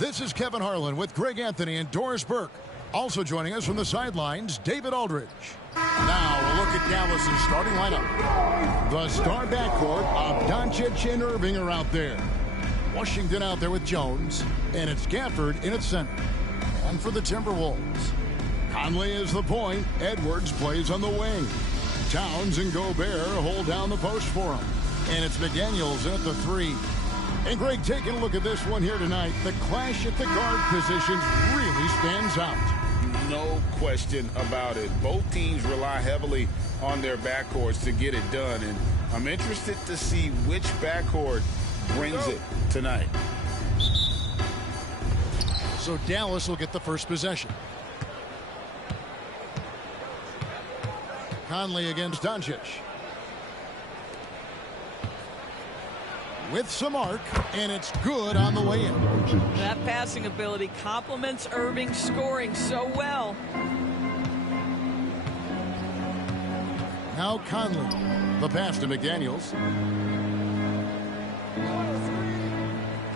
This is Kevin Harlan with Greg Anthony and Doris Burke. Also joining us from the sidelines, David Aldridge. Now we'll look at Dallas's starting lineup. The star backcourt of Doncic and Irving are out there. Washington out there with Jones, and it's Gafford in its center. And for the Timberwolves, Conley is the point. Edwards plays on the wing. Towns and Gobert hold down the post for him. And it's McDaniels in at the 3. And Greg, taking a look at this one here tonight, the clash at the guard positions really stands out. No question about it. Both teams rely heavily on their backcourts to get it done. And I'm interested to see which backcourt brings it tonight. So Dallas will get the first possession. Conley against Doncic. With some arc, and it's good on the way in. That passing ability complements Irving's scoring so well. Now Conley. The pass to McDaniels.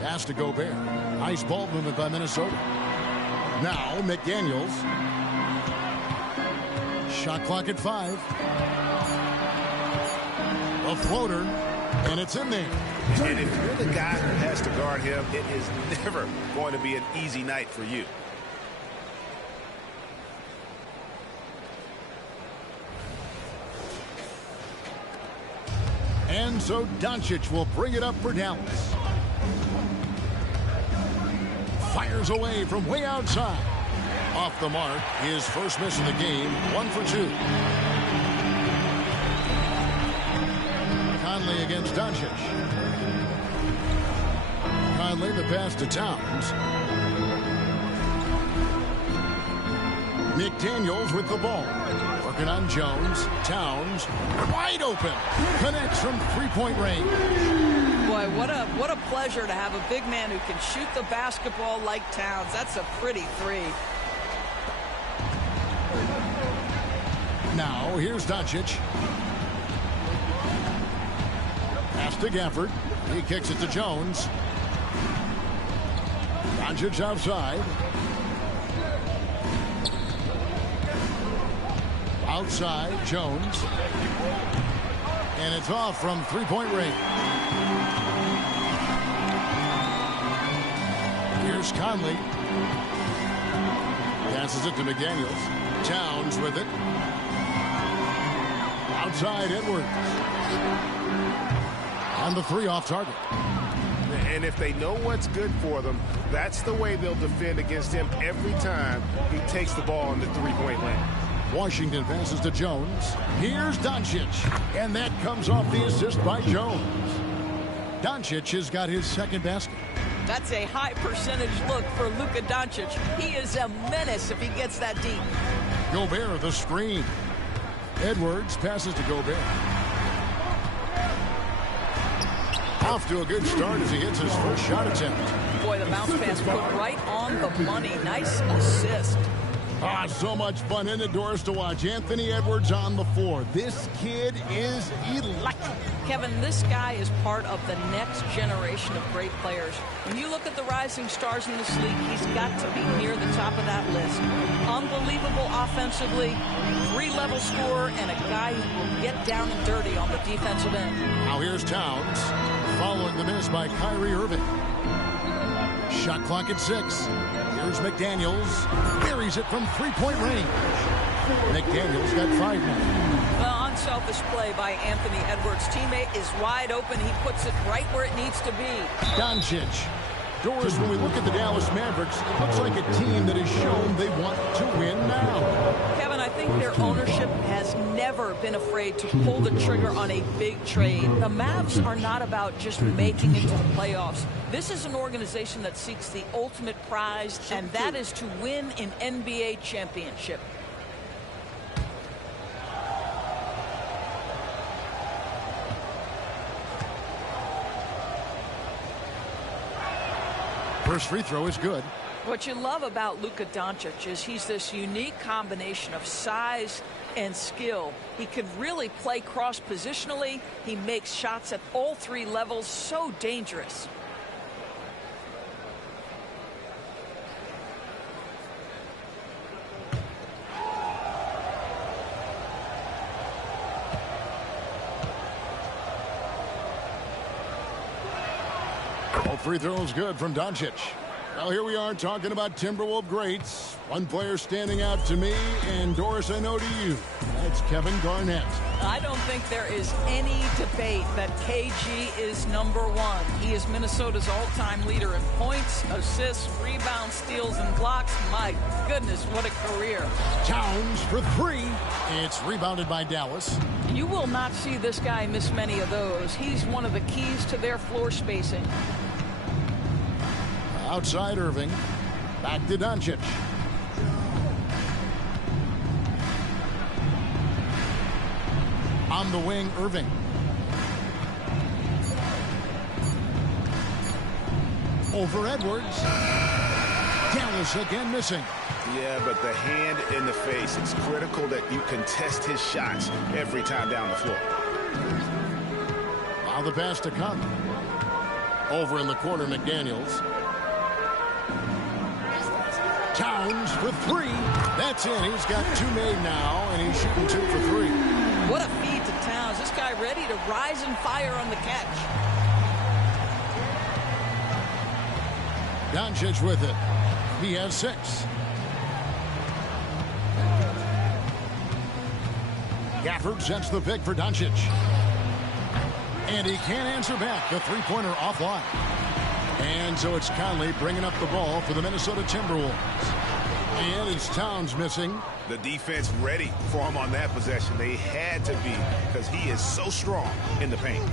Pass to Gobert. Nice ball movement by Minnesota. Now McDaniels. Shot clock at 5. A floater, and it's in there. And if you're the guy who has to guard him, it is never going to be an easy night for you. And so Doncic will bring it up for Dallas. Fires away from way outside. Off the mark, his first miss of the game, 1 for 2. Conley against Doncic. Conley, the pass to Towns. McDaniels with the ball. Working on Jones. Towns, wide open. Connects from three-point range. Boy, what a pleasure to have a big man who can shoot the basketball like Towns. That's a pretty 3. Now, here's Doncic. Pass to Gafford. He kicks it to Jones. Doncic outside. Outside, Jones. And it's off from three-point range. Here's Conley. Passes it to McDaniels. Towns with it. Outside, Edwards. On the 3 off target. And if they know what's good for them, that's the way they'll defend against him every time he takes the ball in the three-point lane. Washington passes to Jones. Here's Doncic. And that comes off the assist by Jones. Doncic has got his second basket. That's a high percentage look for Luka Doncic. He is a menace if he gets that deep. Gobert, the screen. Edwards passes to Gobert. Off to a good start as he hits his first shot attempt. Boy, the bounce pass put right on the money. Nice assist. So much fun in the doors to watch. Anthony Edwards on the floor. This kid is electric. Kevin, this guy is part of the next generation of great players. When you look at the rising stars in this league, he's got to be near the top of that list. Unbelievable offensively, 3-level scorer, and a guy who will get down and dirty on the defensive end. Now here's Towns, following the miss by Kyrie Irving. Shot clock at 6. Here's McDaniels. Buries it from three-point range. McDaniels got 5 now. Well, unselfish play by Anthony Edwards. Teammate is wide open. He puts it right where it needs to be. Doncic. Doris, when we look at the Dallas Mavericks, it looks like a team that has shown they want to win now. Kevin, I think their ownership has never been afraid to pull the trigger on a big trade. The Mavs are not about just making it to the playoffs. This is an organization that seeks the ultimate prize, and that is to win an NBA championship. First free throw is good. What you love about Luka Doncic is he's this unique combination of size and skill. He can really play cross-positionally. He makes shots at all 3 levels, so dangerous. Free throws good from Doncic. Well, here we are talking about Timberwolves greats. One player standing out to me, and Doris, I know to you. That's Kevin Garnett. I don't think there is any debate that KG is #1. He is Minnesota's all-time leader in points, assists, rebounds, steals, and blocks. My goodness, what a career. Towns for 3. It's rebounded by Dallas. You will not see this guy miss many of those. He's one of the keys to their floor spacing. Outside Irving. Back to Doncic. On the wing, Irving. Over Edwards. Dallas again missing. Yeah, but the hand in the face, it's critical that you contest his shots every time down the floor. Now the pass to come. Over in the corner, McDaniels. Towns for 3. That's in. He's got 2 made now, and he's shooting 2 for 3. What a feed to Towns. This guy ready to rise and fire on the catch. Doncic with it. He has 6. Gafford sets the pick for Doncic. And he can't answer back. The three-pointer offline. And so it's Conley bringing up the ball for the Minnesota Timberwolves. And it's Towns missing. The defense ready for him on that possession. They had to be, because he is so strong in the paint.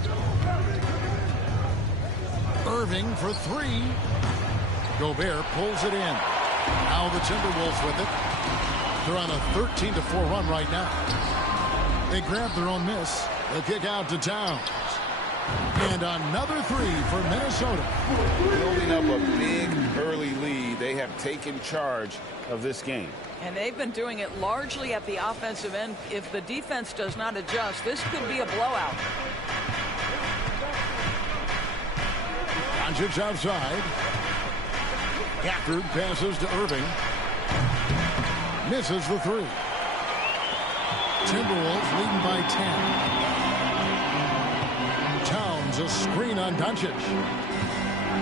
Irving for 3. Gobert pulls it in. Now the Timberwolves with it. They're on a 13-4 run right now. They grab their own miss. The kick out to Towns. And another 3 for Minnesota. Building up a big early lead. They have taken charge of this game. And they've been doing it largely at the offensive end. If the defense does not adjust, this could be a blowout. Doncic outside. Gafford passes to Irving. Misses the 3. Timberwolves leading by 10. Towns a screen on Doncic.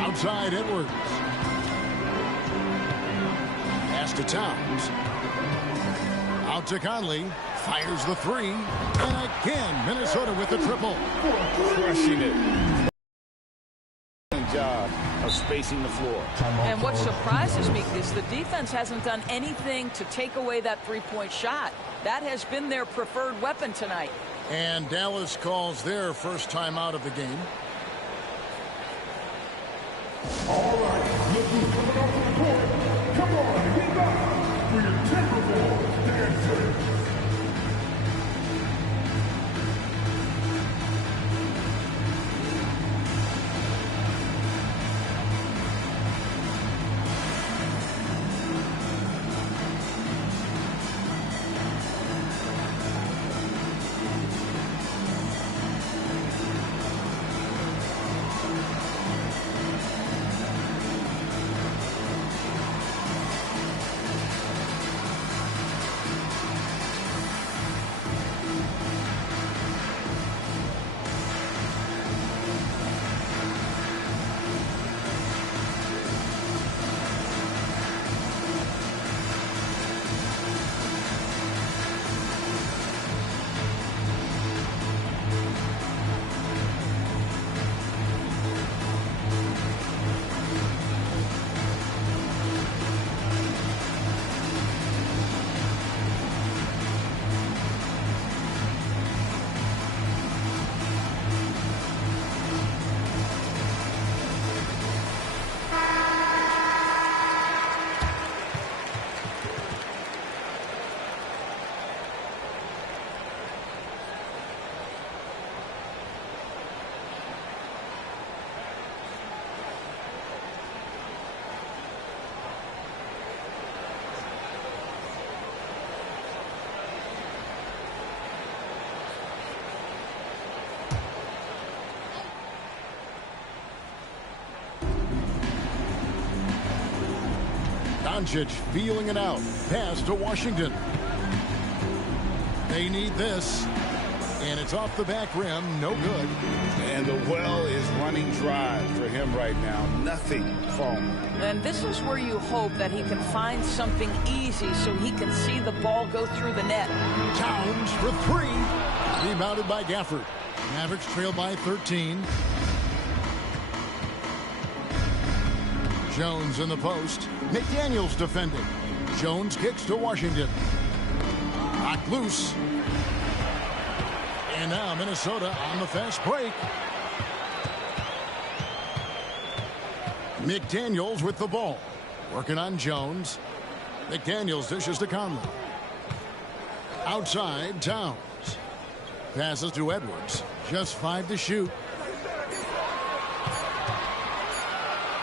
Outside Edwards. Pass to Towns. Out to Conley. Fires the 3. And again, Minnesota with the triple. Crushing it. Job of spacing the floor. And what surprises me is the defense hasn't done anything to take away that three-point shot. That has been their preferred weapon tonight. And Dallas calls their first time out of the game. All right, look who's coming off the court. Come on, get back for your Timberwolves dancers. Doncic feeling it out. Pass to Washington. They need this. And it's It's off the back rim. No good. And the well is running dry for him right now. Nothing falling. And this is where you hope that he can find something easy so he can see the ball go through the net. Towns for three. Rebounded by Gafford. Mavericks trail by 13. Jones in the post. McDaniels defending. Jones kicks to Washington. Knocked loose. And now Minnesota on the fast break. McDaniels with the ball. Working on Jones. McDaniels dishes to Conley. Outside, Towns. Passes to Edwards. Just 5 to shoot.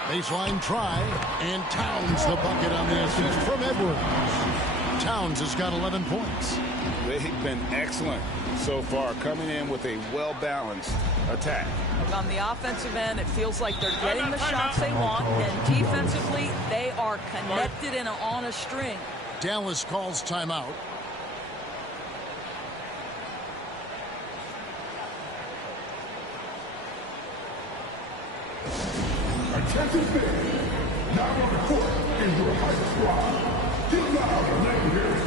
Baseline try. And Towns the bucket on the assist from Edwards. Towns has got 11 points. They've been excellent so far, coming in with a well-balanced attack. On the offensive end, it feels like they're getting the shots they want, and defensively, they are connected and on a string. Dallas calls timeout. Attention fans. Now on the court is your hype squad. Get loud and let me hear it.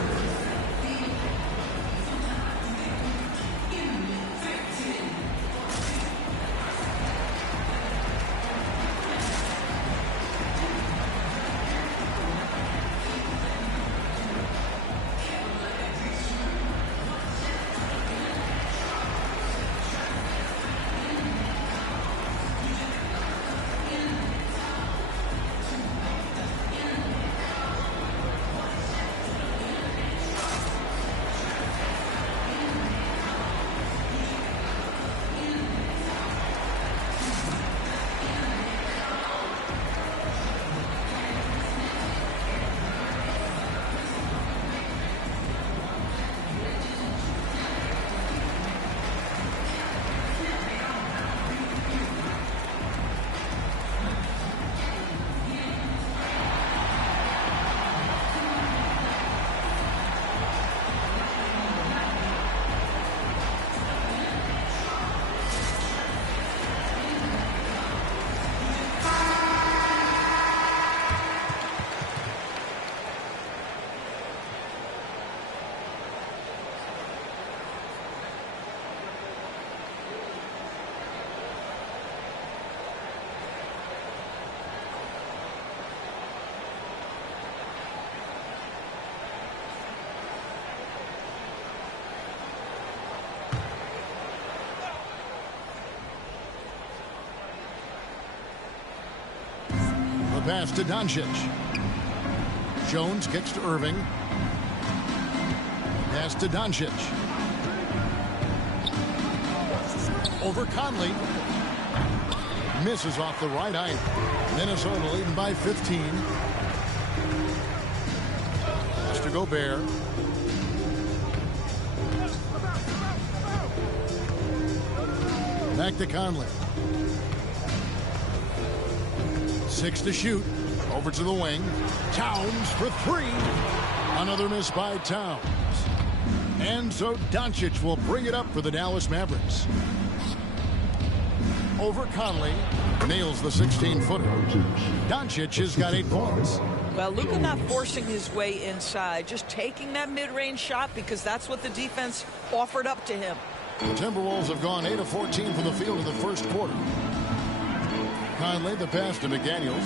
Pass to Doncic. Jones kicks to Irving. Pass to Doncic. Over Conley. Misses off the right eye. Minnesota leading by 15. Pass to Gobert. Back to Conley. 6 to shoot. Over to the wing. Towns for 3. Another miss by Towns. And so Doncic will bring it up for the Dallas Mavericks. Over Conley. Nails the 16-footer. Doncic has got 8 points. Well, Luka not forcing his way inside. Just taking that mid-range shot because that's what the defense offered up to him. The Timberwolves have gone 8 of 14 from the field in the first quarter. Conley, the pass to McDaniels.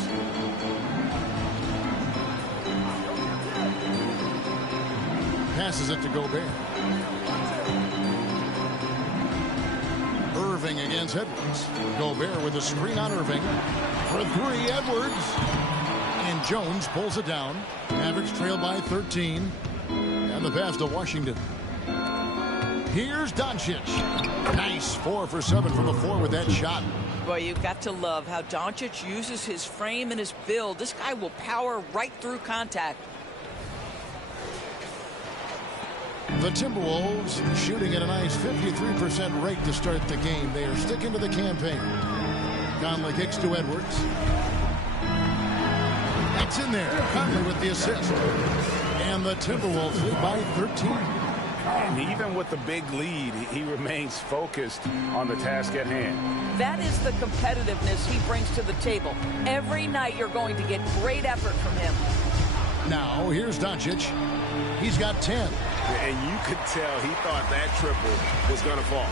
Passes it to Gobert. Irving against Edwards. Gobert with a screen on Irving. For 3, Edwards. And Jones pulls it down. Mavericks trail by 13. And the pass to Washington. Here's Doncic. Nice 4 for 7 from the floor with that shot. Boy, you've got to love how Doncic uses his frame and his build. This guy will power right through contact. The Timberwolves shooting at a nice 53% rate to start the game. They are sticking to the campaign. Conley kicks to Edwards. That's in there. Conley with the assist. And the Timberwolves lead by 13. And even with the big lead, he remains focused on the task at hand. That is the competitiveness he brings to the table. Every night you're going to get great effort from him. Now, here's Doncic. He's got 10. And you could tell he thought that triple was going to fall.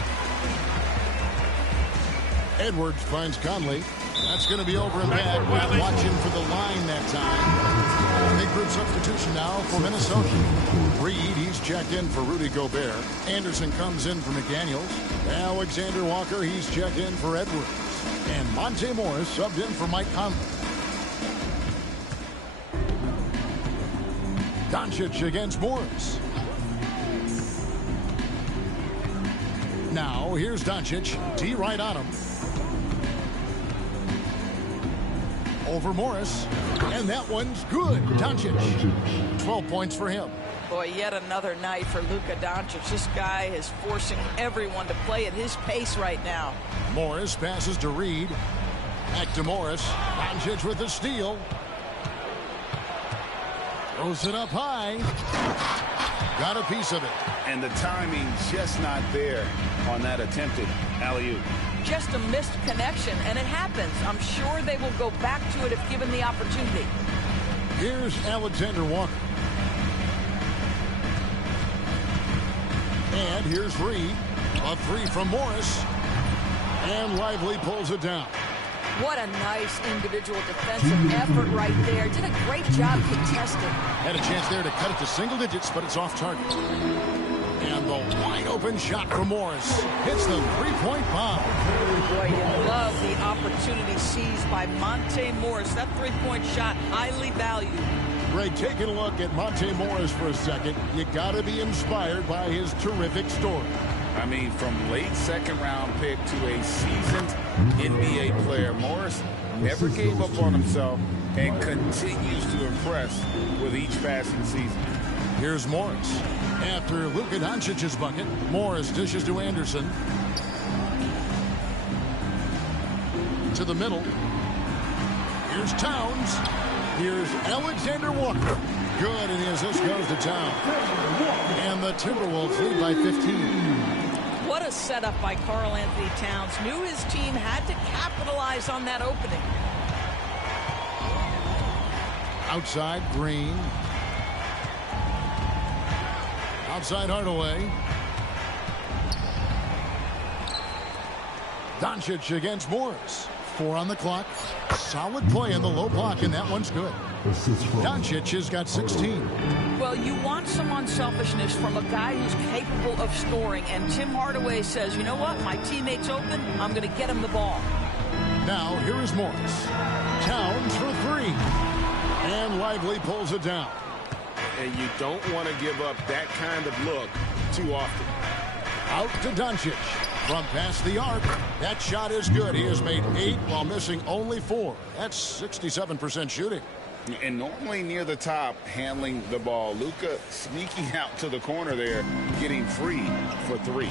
Edwards finds Conley. That's going to be over and back. Watching for the line that time. Big group substitution now for Minnesota. Reed, he's checked in for Rudy Gobert. Anderson comes in for McDaniels. Alexander Walker, he's checked in for Edwards. And Monte Morris subbed in for Mike Conley. Doncic against Morris. Now, here's Doncic. D right on him. Over Morris. And that one's good. Doncic. 12 points for him. Boy, yet another night for Luka Doncic. This guy is forcing everyone to play at his pace right now. Morris passes to Reed. Back to Morris. Doncic with the steal. Throws it up high. Got a piece of it. And the timing just not there on that attempted alley-oop. Just a missed connection, and it happens. I'm sure they will go back to it if given the opportunity. Here's Alexander Walker. And here's Reed. A three from Morris. And Lively pulls it down. What a nice individual defensive effort right there. Did a great job contesting. Had a chance there to cut it to single digits, but it's off target. And the wide open shot from Morris hits the three-point bomb. Boy, you love the opportunity seized by Monte Morris. That three-point shot, highly valued. Greg, taking a look at Monte Morris for a second, you got to be inspired by his terrific story. I mean, from late second-round pick to a seasoned NBA player, Morris never gave up on himself and continues to impress with each passing season. Here's Morris. After Luka Doncic's bucket, Morris dishes to Anderson. To the middle. Here's Towns. Here's Alexander Walker. Good, and the assist goes to Towns. And the Timberwolves lead by 15. What a setup by Karl Anthony Towns. Knew his team had to capitalize on that opening. Outside, Green. Outside, Hardaway. Doncic against Morris. 4 on the clock. Solid play in the low block, and that one's good. Doncic has got 16. Well, you want some unselfishness from a guy who's capable of scoring, and Tim Hardaway says, you know what, my teammate's open, I'm going to get him the ball. Now, here is Morris. Towns for 3. And Lively pulls it down. And you don't want to give up that kind of look too often. Out to Doncic. From past the arc. That shot is good. He has made 8 while missing only 4. That's 67% shooting. And normally near the top, handling the ball. Luka sneaking out to the corner there, getting free for 3.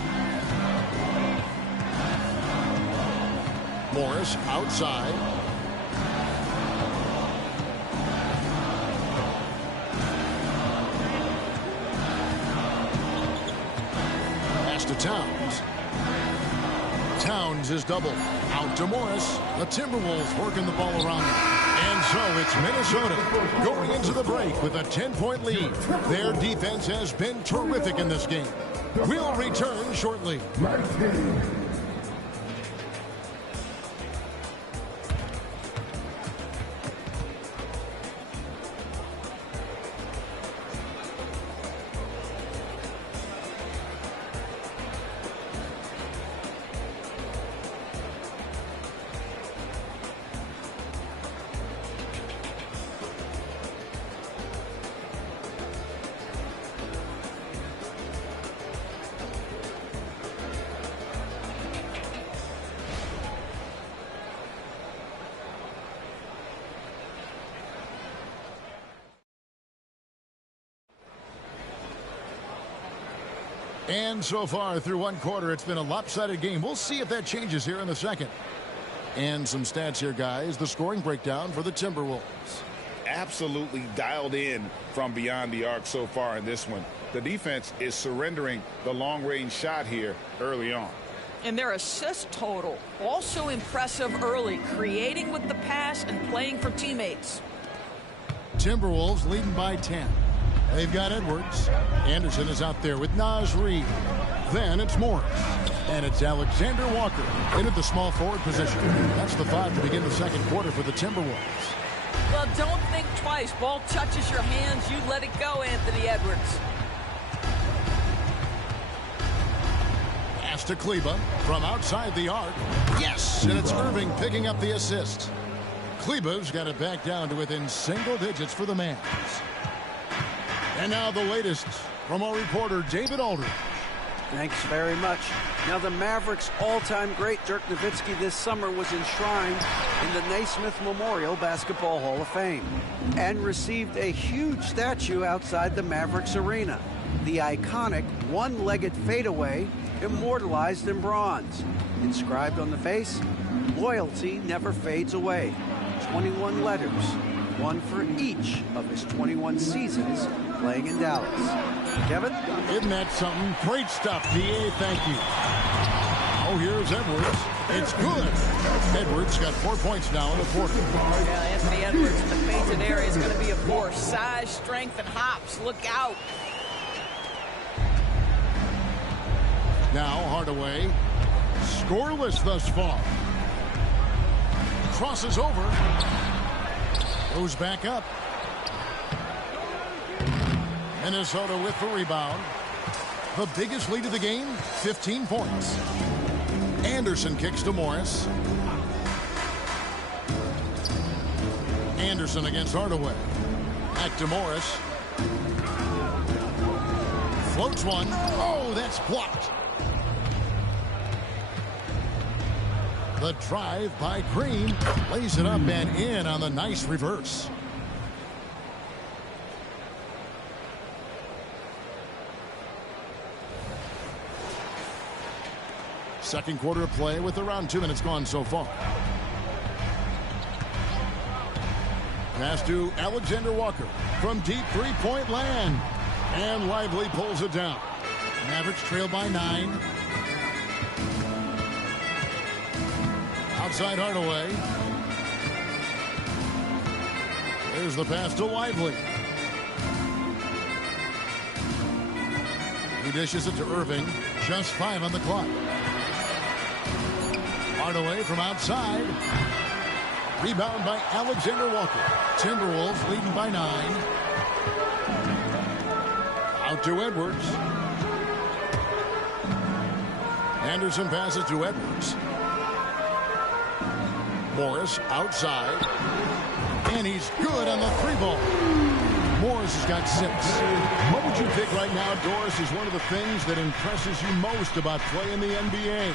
Morris outside. Pass to Towns. Towns is double. Out to Morris. The Timberwolves working the ball around him. And so it's Minnesota going into the break with a 10-point lead. Their defense has been terrific in this game. We'll return shortly. And so far through one quarter, it's been a lopsided game. We'll see if that changes here in the second. And some stats here, guys. The scoring breakdown for the Timberwolves. absolutely dialed in from beyond the arc so far in this one. The defense is surrendering the long-range shot here early on. And their assist total, also impressive early, creating with the pass and playing for teammates. Timberwolves leading by 10. They've got Edwards. Anderson is out there with Naz Reid. Then it's Morris. And it's Alexander Walker in at the small forward position. That's the 5 to begin the second quarter for the Timberwolves. Well, don't think twice. Ball touches your hands, you let it go, Anthony Edwards. Pass to Kleba from outside the arc. Yes! And it's Irving picking up the assist. Kleba's got it back down to within single digits for the Mavs. And now the latest from our reporter, David Aldridge. Thanks very much. Now the Mavericks' all-time great Dirk Nowitzki this summer was enshrined in the Naismith Memorial Basketball Hall of Fame and received a huge statue outside the Mavericks arena. The iconic one-legged fadeaway immortalized in bronze. Inscribed on the face, loyalty never fades away. 21 letters, one for each of his 21 seasons playing in Dallas. Kevin? Isn't that something? Great stuff, D.A. Thank you. Oh, here's Edwards. It's good. Edwards got 4 points now in the fourth. Yeah, Anthony Edwards in the painted area is going to be a force. Size, strength, and hops. Look out. Now Hardaway, scoreless thus far. Crosses over. Goes back up. Minnesota with the rebound. The biggest lead of the game, 15 points. Anderson kicks to Morris. Anderson against Hardaway. Back to Morris. Floats one. Oh, that's blocked. The drive by Green. Lays it up and in on the nice reverse. Second quarter of play with around 2 minutes gone so far. Pass to Alexander Walker from deep three-point land. And Lively pulls it down. Mavericks trail by 9. Outside Hardaway. There's the pass to Lively. He dishes it to Irving. Just 5 on the clock. Hardaway from outside. Rebound by Alexander Walker. Timberwolves leading by 9. Out to Edwards. Anderson passes to Edwards. Morris outside. And he's good on the 3-ball. Morris has got 6. What would you pick right now, Doris, is one of the things that impresses you most about playing the NBA?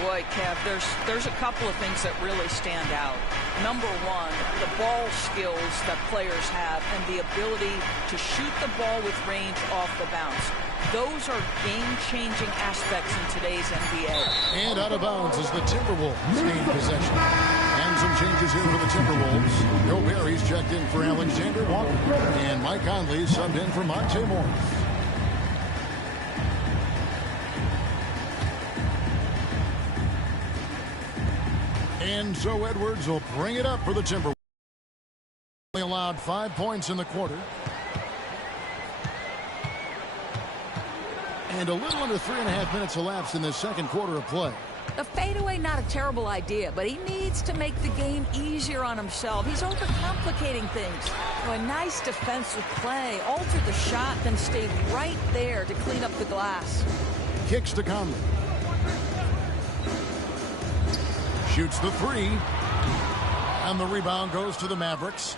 Boy, Kev, there's a couple of things that really stand out. Number one, the ball skills that players have and the ability to shoot the ball with range off the bounce. Those are game-changing aspects in today's NBA. And out of bounds as the Timberwolves gain possession. And some changes here for the Timberwolves. Gobert checked in for Alexander Walker. And Mike Conley subbed in for Monte Morris. And so Edwards will bring it up for the Timberwolves. Only allowed 5 points in the quarter. And a little under 3.5 minutes elapsed in this second quarter of play. The fadeaway, not a terrible idea, but he needs to make the game easier on himself. He's overcomplicating things. A nice defensive play, alter the shot, then stay right there to clean up the glass. Kicks to Conley. Shoots the 3. And the rebound goes to the Mavericks.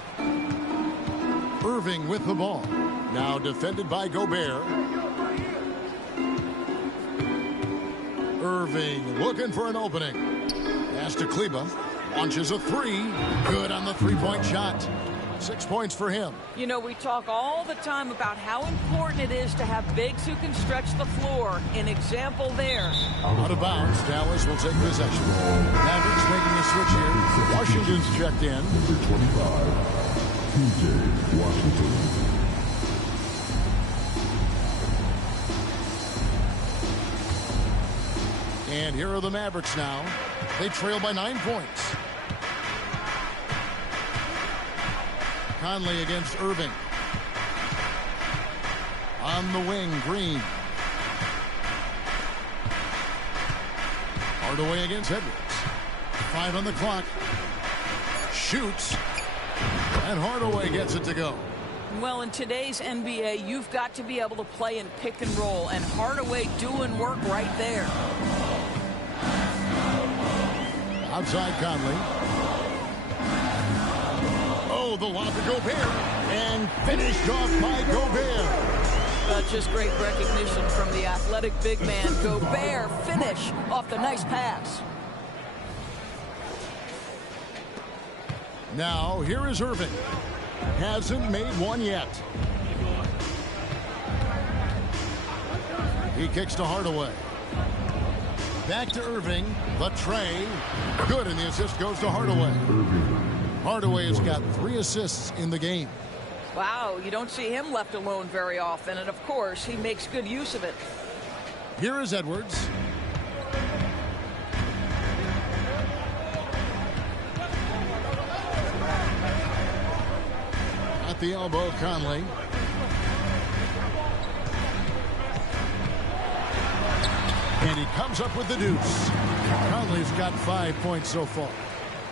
Irving with the ball. Now defended by Gobert. Irving looking for an opening. Pass to Kleba. Launches a 3. Good on the 3-point shot. 6 points for him. You know, we talk all the time about how important it is to have bigs who can stretch the floor. An example there. Out of bounds, Dallas will take possession. Mavericks making a switch here. Washington's checked in. PJ Washington. And here are the Mavericks now. They trail by 9 points. Conley against Irving. On the wing, Green. Hardaway against Edwards. 5 on the clock. Shoots. And Hardaway gets it to go. Well, in today's NBA, you've got to be able to play in pick and roll, and Hardaway doing work right there. Outside Conley. Oh, the lob to Gobert. And finished off by Gobert. Just great recognition from the athletic big man. Gobert finish off the nice pass. Now, here is Irving. Hasn't made one yet. He kicks to Hardaway. Back to Irving. The tray. Good, and the assist goes to Hardaway. Hardaway has got 3 assists in the game. Wow, you don't see him left alone very often, and of course, he makes good use of it. Here is Edwards. At the elbow, Conley. And he comes up with the deuce. Conley's got 5 points so far.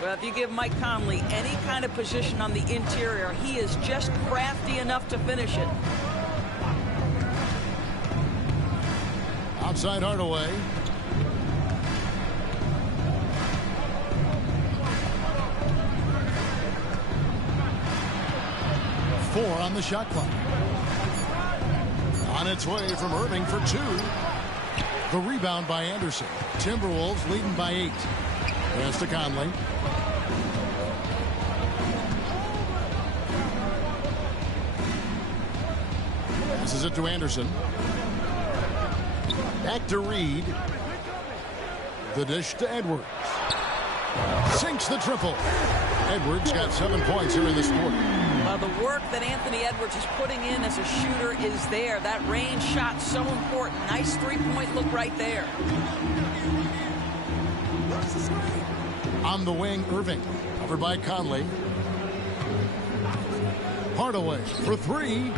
Well, if you give Mike Conley any kind of position on the interior, he is just crafty enough to finish it. Outside Hardaway. Four on the shot clock. On its way from Irving for 2. The rebound by Anderson. Timberwolves leading by 8. Pass to Conley. Passes it to Anderson. Back to Reed. The dish to Edwards. Sinks the triple. Edwards got 7 points here in this quarter. The work that Anthony Edwards is putting in as a shooter is there. That range shot so important. Nice three-point look right there. On the wing, Irving. Covered by Conley. Hardaway for 3.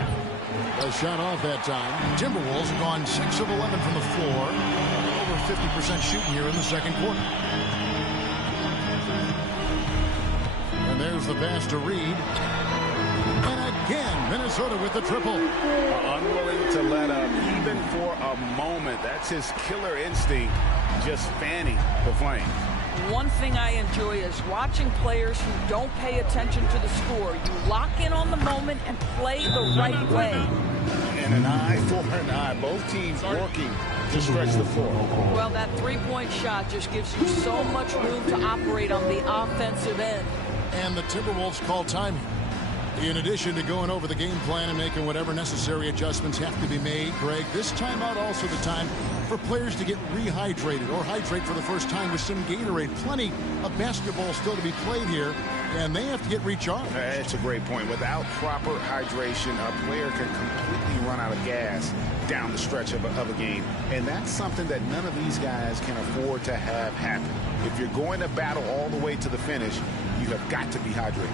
A shot off that time. Timberwolves have gone 6 of 11 from the floor. Over 50% shooting here in the second quarter. And there's the pass to Reed. And again, Minnesota with the triple. Unwilling to let up even for a moment. That's his killer instinct, just fanning the flame. One thing I enjoy is watching players who don't pay attention to the score. You lock in on the moment and play the right way. And an eye for an eye. Both teams working to stretch the floor. Well, that three-point shot just gives you so much room to operate on the offensive end. And the Timberwolves call timing. In addition to going over the game plan and making whatever necessary adjustments have to be made, Greg, this timeout also the time for players to get rehydrated or hydrate for the first time with some Gatorade. Plenty of basketball still to be played here, and they have to get recharged. That's a great point. Without proper hydration, a player can completely run out of gas down the stretch of a game. And that's something that none of these guys can afford to have happen. If you're going to battle all the way to the finish, you have got to be hydrated.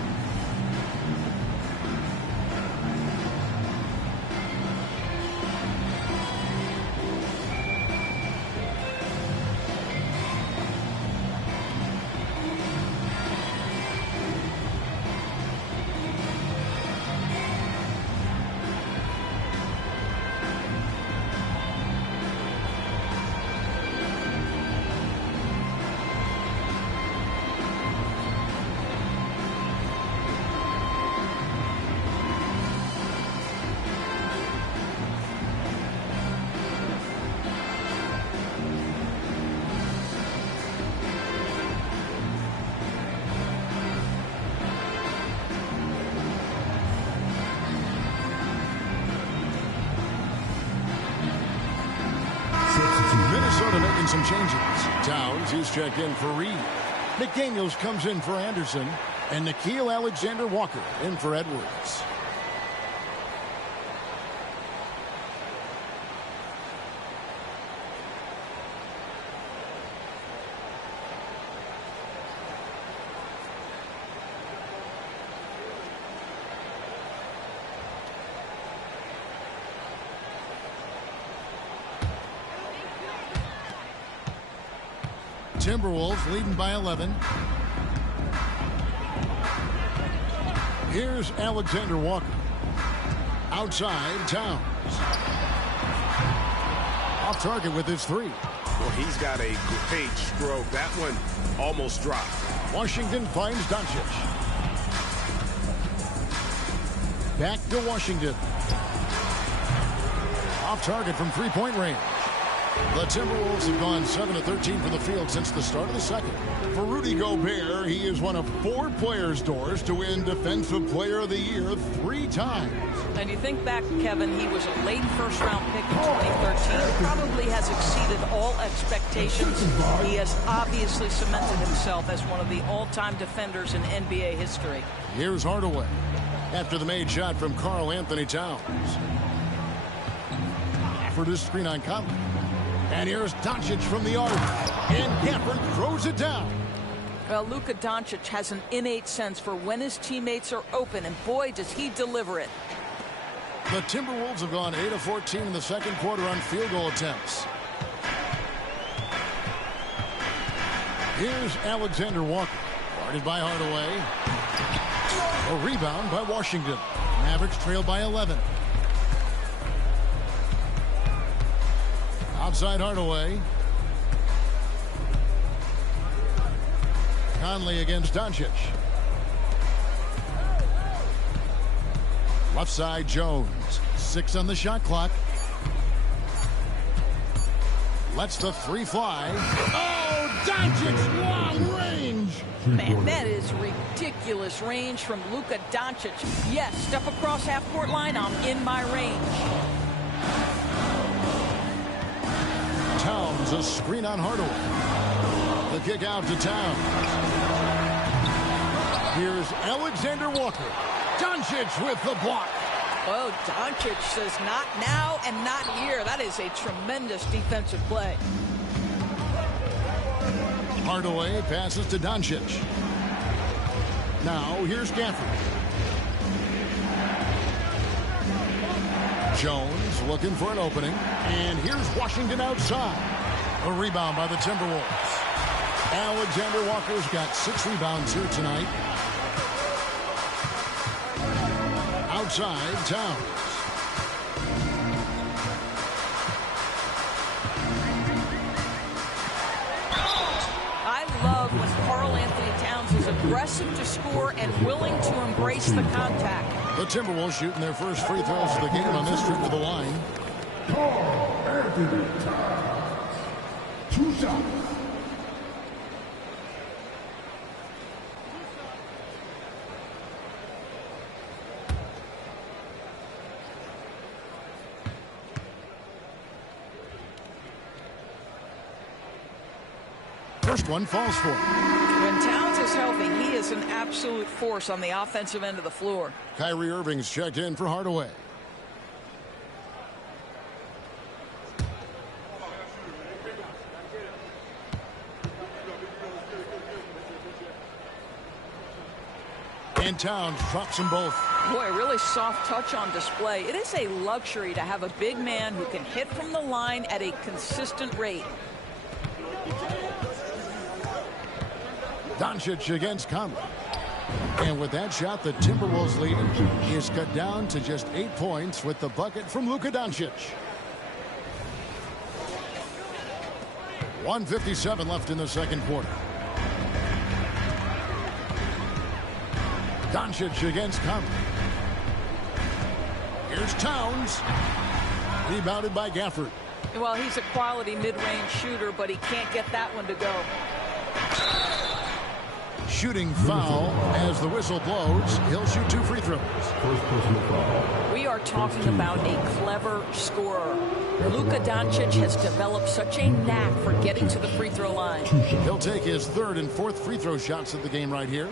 Minnesota making some changes. Towns, he's checked in for Reed. McDaniels comes in for Anderson. And Nickeil Alexander-Walker in for Edwards. Timberwolves leading by 11. Here's Alexander Walker. Outside, Towns. Off target with his three. Well, he's got a great stroke. That one almost dropped. Washington finds Doncic. Back to Washington. Off target from three-point range. The Timberwolves have gone 7 of 13 from the field since the start of the second. For Rudy Gobert, he is one of 4 players' doors to win Defensive Player of the Year 3 times. And you think back, Kevin, he was a late first-round pick in 2013. Probably has exceeded all expectations. He has obviously cemented himself as one of the all-time defenders in NBA history. Here's Hardaway after the made shot from Karl Anthony Towns. For this screen on Conley. And here's Doncic from the arc. And Gafford throws it down. Well, Luka Doncic has an innate sense for when his teammates are open, and boy, does he deliver it. The Timberwolves have gone 8 of 14 in the second quarter on field goal attempts. Here's Alexander Walker. Guarded by Hardaway. A rebound by Washington. Mavericks trail by 11. Outside Hardaway. Conley against Doncic. Left side Jones. 6 on the shot clock. Lets the three fly. Oh, Doncic, long range. Man, that is ridiculous range from Luka Doncic. Yes, step across half-court line, I'm in my range. Towns, a screen on Hardaway. The kick out to Towns. Here's Alexander Walker. Doncic with the block. Oh, Doncic says not now and not here. That is a tremendous defensive play. Hardaway passes to Doncic. Now here's Gafford. Jones looking for an opening. And here's Washington outside. A rebound by the Timberwolves. Alexander Walker's got 6 rebounds here tonight. Outside, Towns. I love when Karl Anthony Towns is aggressive to score and willing to embrace the contact. The Timberwolves shooting their first free throws of the game on this trip to the line. Karl Anthony Towns. 2 shots. First one falls for him. When Towns is healthy, he is an absolute force on the offensive end of the floor. Kyrie Irving's checked in for Hardaway. And Towns drops them both. Boy, a really soft touch on display. It is a luxury to have a big man who can hit from the line at a consistent rate. Doncic against Conley. And with that shot, the Timberwolves lead is cut down to just 8 points with the bucket from Luka Doncic. 1:57 left in the second quarter. Doncic against Conley. Here's Towns. Rebounded by Gafford. Well, he's a quality mid-range shooter, but he can't get that one to go. Shooting foul as the whistle blows. He'll shoot 2 free throws. First personal foul. We are talking about a clever scorer. Luka Doncic has developed such a knack for getting to the free throw line. He'll take his 3rd and 4th free throw shots of the game right here.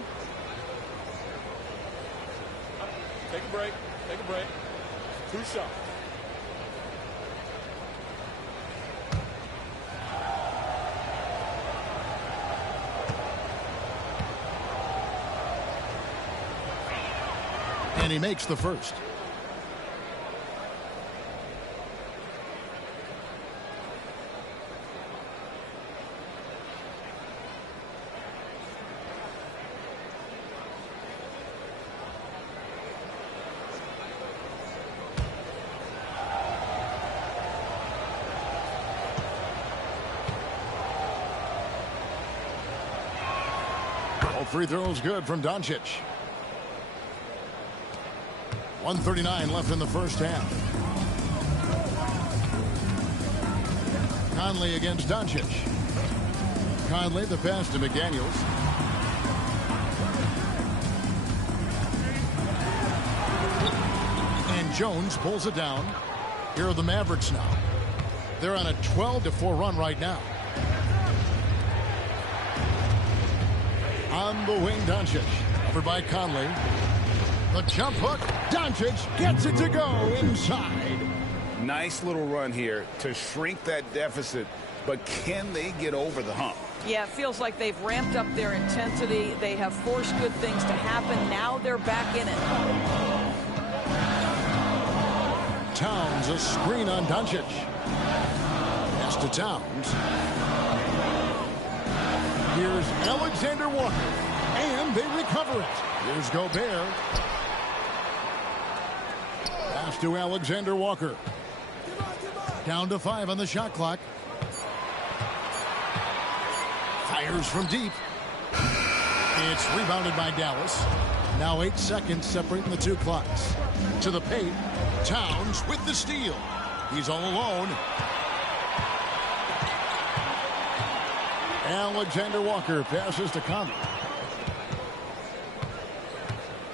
a break. Take a break. 2 shots. And he makes the first. All free throws good from Doncic. 1:39 left in the first half. Conley against Doncic. Conley, the pass to McDaniels. And Jones pulls it down. Here are the Mavericks now. They're on a 12-4 run right now. On the wing, Doncic. Covered by Conley. The jump hook. Doncic gets it to go inside. Nice little run here to shrink that deficit, but can they get over the hump? Yeah, it feels like they've ramped up their intensity. They have forced good things to happen. Now they're back in it. Towns, a screen on Doncic. Pass to Towns. Here's Alexander Walker. And they recover it. Here's Gobert. Pass to Alexander Walker. Down to 5 on the shot clock. Fires from deep. It's rebounded by Dallas. Now 8 seconds separating the two clocks. To the paint. Towns with the steal. He's all alone. Alexander Walker passes to Conley.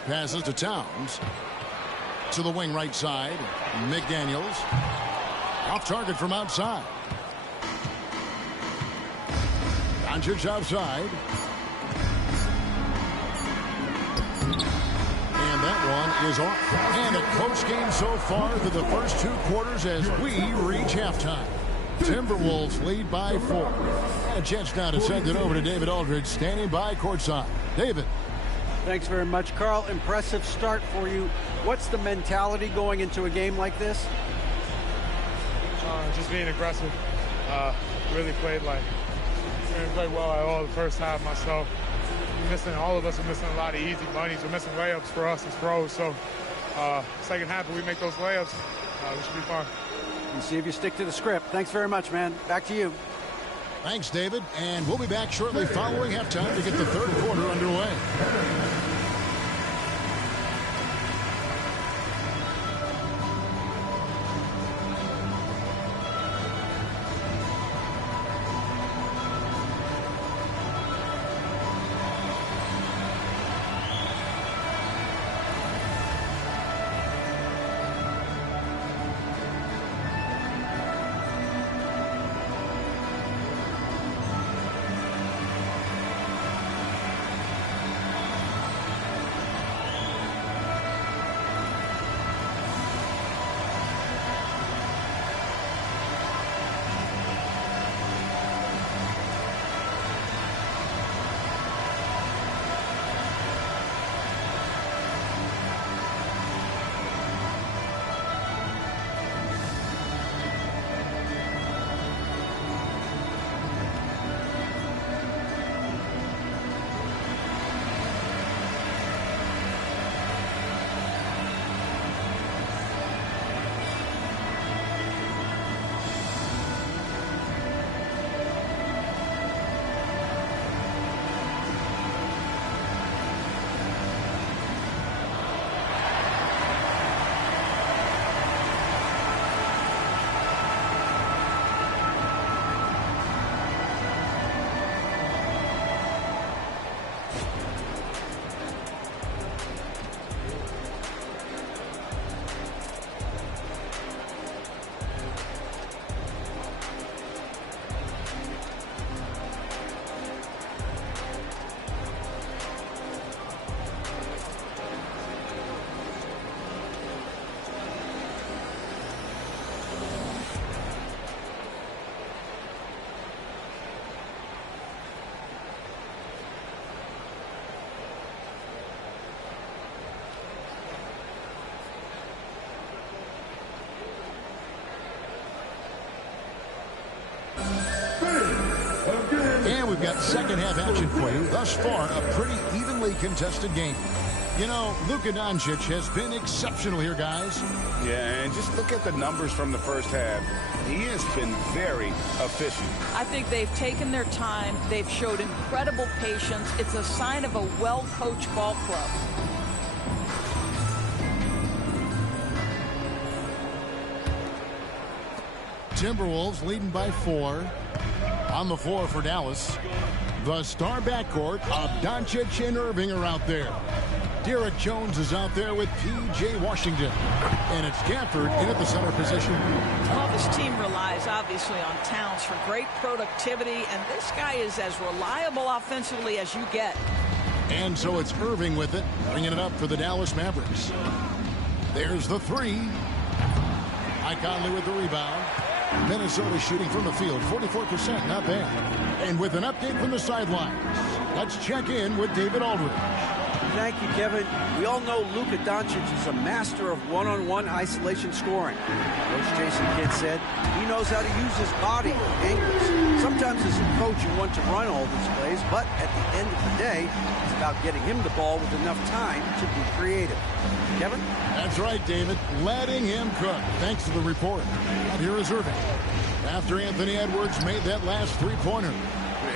Passes to Towns. To the wing right side. McDaniels. Off target from outside. Doncic outside. And that one is off. And a close game so far through the first 2 quarters as we reach halftime. Timberwolves lead by 4. And a chance now to send it over to David Aldridge, standing by courtside. David. Thanks very much, Carl. Impressive start for you. What's the mentality going into a game like this? Just being aggressive. Really played well at all the first half myself. All of us are missing a lot of easy bunnies. We're missing layups for us as pros. So second half, if we make those layups, we should be fine. And see if you stick to the script. Thanks very much, man. Back to you. Thanks, David. And we'll be back shortly following halftime to get the third quarter underway. that second half action for you. Thus far, a pretty evenly contested game. You know, Luka Doncic has been exceptional here, guys. Yeah, and just look at the numbers from the first half. He has been very efficient. I think they've taken their time. They've showed incredible patience. It's a sign of a well-coached ball club. Timberwolves leading by 4. On the floor for Dallas. The star backcourt of Doncic and Irving are out there. Derek Jones is out there with P.J. Washington. And it's Gafford in at the center position. Well, this team relies, obviously, on Towns for great productivity, and this guy is as reliable offensively as you get. And so it's Irving with it, bringing it up for the Dallas Mavericks. There's the 3. Mike Conley with the rebound. Minnesota shooting from the field, 44%, not bad. And with an update from the sidelines, let's check in with David Aldridge. Thank you, Kevin. We all know Luka Doncic is a master of one-on-one isolation scoring. Coach Jason Kidd said he knows how to use his body and angles. Sometimes as a coach you want to run all these plays, but at the end of the day, it's about getting him the ball with enough time to be creative. Kevin? That's right, David. Letting him cook. Thanks to the report. And here is Irving. After Anthony Edwards made that last three-pointer.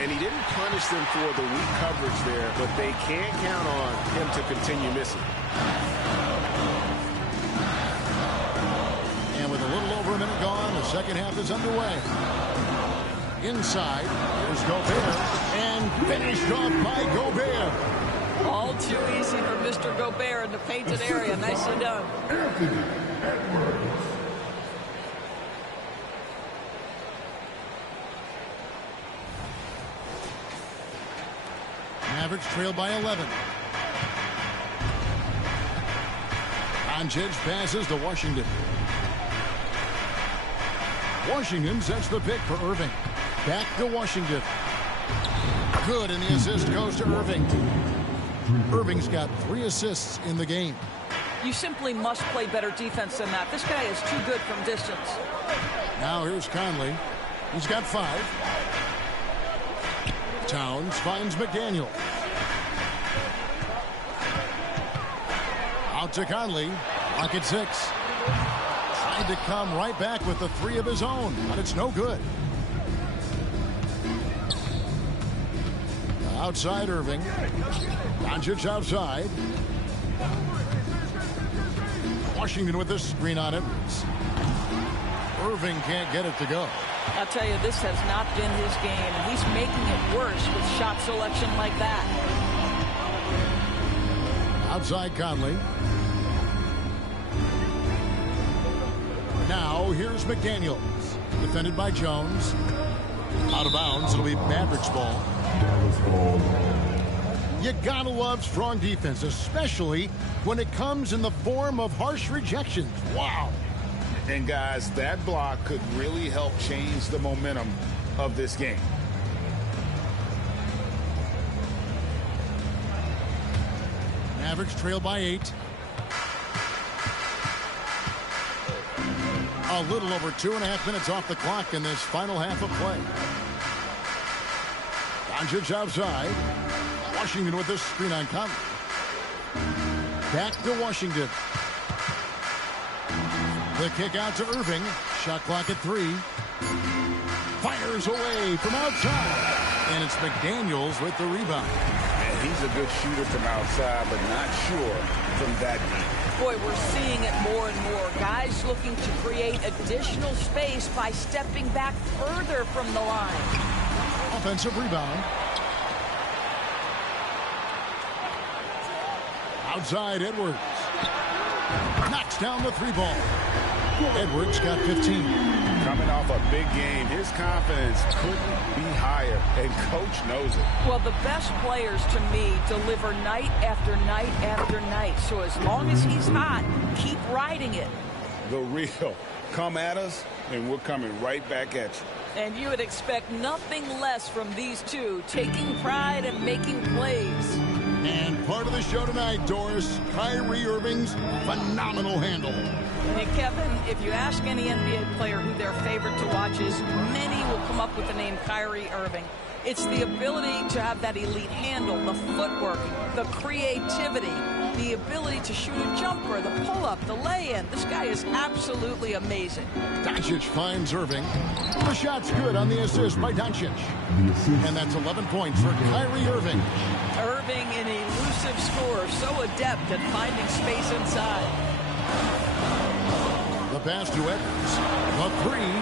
And he didn't punish them for the weak coverage there, but they can't count on him to continue missing. And with a little over a minute gone, the second half is underway. Inside, here's Gobert, and finished off by Gobert. All too easy for Mr. Gobert in the painted area. Nicely done. Anthony Edwards. Mavericks trail by 11. Doncic passes to Washington. Washington sets the pick for Irving. Back to Washington. Good, and the assist goes to Irving. Irving's got 3 assists in the game. You simply must play better defense than that. This guy is too good from distance. Now here's Conley. He's got 5. Towns finds McDaniel. Out to Conley. Mark at 6. Tried to come right back with the 3 of his own, but it's no good. Outside Irving. Doncic outside. Washington with the screen on it. Irving can't get it to go. I'll tell you, this has not been his game, and he's making it worse with shot selection like that. Outside Conley. Now here's McDaniels. Defended by Jones. Out of bounds. It'll be Mavericks ball. You gotta love strong defense, especially when it comes in the form of harsh rejections. Wow. And guys, that block could really help change the momentum of this game. Mavericks trail by 8. A little over 2.5 minutes off the clock in this final half of play. Doncic outside. Washington with this screen on Conley. Back to Washington. The kick out to Irving. Shot clock at 3. Fires away from outside. And it's McDaniels with the rebound. And he's a good shooter from outside, but not sure from that deep. Boy, we're seeing it more and more. Guys looking to create additional space by stepping back further from the line. Offensive rebound. Outside Edwards. Knocks down the 3 ball. Edwards got 15. Coming off a big game, his confidence couldn't be higher, and coach knows it. Well, the best players to me deliver night after night after night. So as long as he's hot, keep riding it. The real. Come at us, and we're coming right back at you. And you would expect nothing less from these two, taking pride and making plays. And part of the show tonight, Doris, Kyrie Irving's phenomenal handle. And Kevin, if you ask any NBA player who their favorite to watch is, many will come up with the name Kyrie Irving. It's the ability to have that elite handle, the footwork, the creativity, the ability to shoot a jumper, the pull-up, the lay-in. This guy is absolutely amazing. Doncic finds Irving. The shot's good on the assist by Doncic. And that's 11 points for Kyrie Irving. Irving, an elusive scorer, so adept at finding space inside. The pass to Edwards. The three.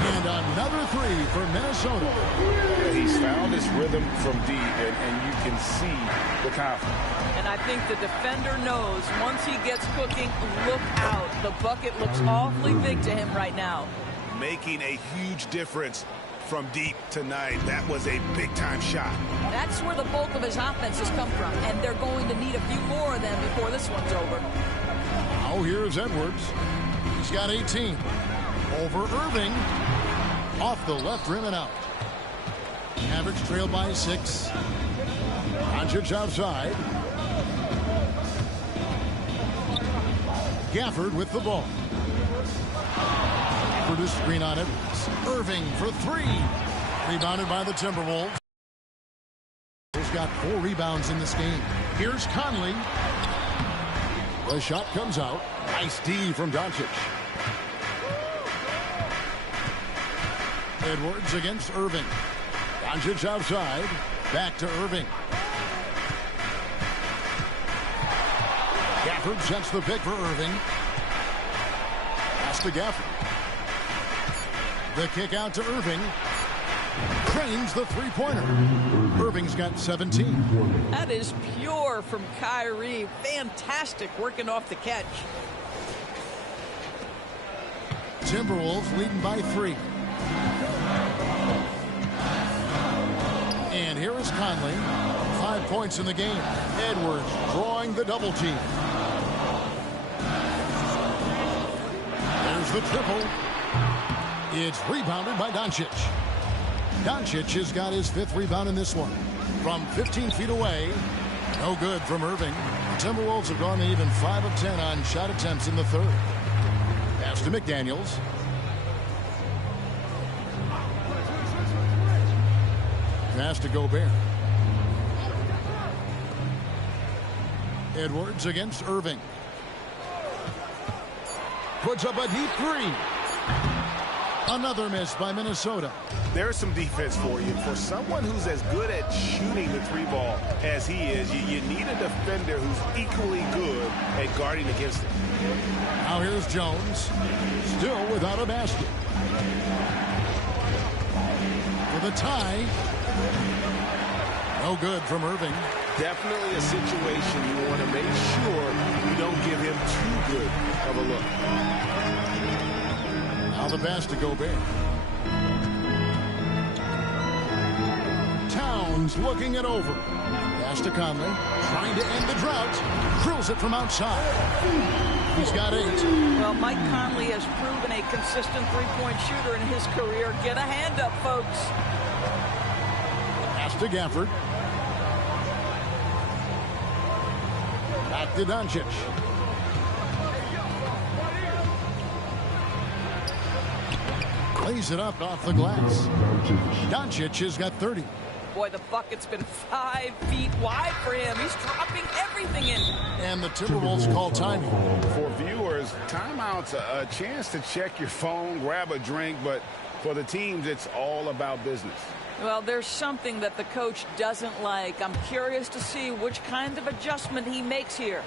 And another three for Minnesota. Yeah, he's found his rhythm from deep, and you can see the confidence. And I think the defender knows once he gets cooking, look out. The bucket looks awfully big to him right now. Making a huge difference from deep tonight. That was a big-time shot. That's where the bulk of his offense has come from, and they're going to need a few more of them before this one's over. Now here's Edwards. He's got 18. Over Irving. Off the left rim and out. Mavericks trail by 6. Doncic outside. Gafford with the ball. Gafford is screen on Edwards. Irving for 3. Rebounded by the Timberwolves. He's got 4 rebounds in this game. Here's Conley. The shot comes out. Nice D from Doncic. Edwards against Irving. Doncic outside. Back to Irving. Gafford sets the pick for Irving. Pass to Gafford. The kick out to Irving. Trains the three-pointer. Irving's got 17. That is pure from Kyrie. Fantastic working off the catch. Timberwolves leading by 3. And here is Conley. 5 points in the game. Edwards drawing the double team. There's the triple. It's rebounded by Doncic. Doncic has got his 5th rebound in this one. From 15 feet away. No good from Irving. The Timberwolves have gone to even 5 of 10 on shot attempts in the 3rd. Pass to McDaniels. Pass to Gobert. Edwards against Irving. Puts up a deep 3. Another miss by Minnesota. There's some defense for you. For someone who's as good at shooting the 3 ball as he is, you need a defender who's equally good at guarding against it. Now here's Jones. Still without a basket. For the tie. No good from Irving. Definitely a situation you want to make sure you don't give him too good of a look. Now the pass to Gobert. Towns looking it over. Pass to Conley. Trying to end the drought. Drills it from outside. He's got 8. Well, Mike Conley has proven a consistent three-point shooter in his career. Get a hand up, folks. Pass to Gafford. Back to Doncic. Lays it up off the glass. Doncic has got 30. Boy, the bucket's been 5 feet wide for him. He's dropping everything in. And the Timberwolves call timing. For viewers, timeout's a chance to check your phone, grab a drink, but for the teams, it's all about business. Well, there's something that the coach doesn't like. I'm curious to see which kind of adjustment he makes here.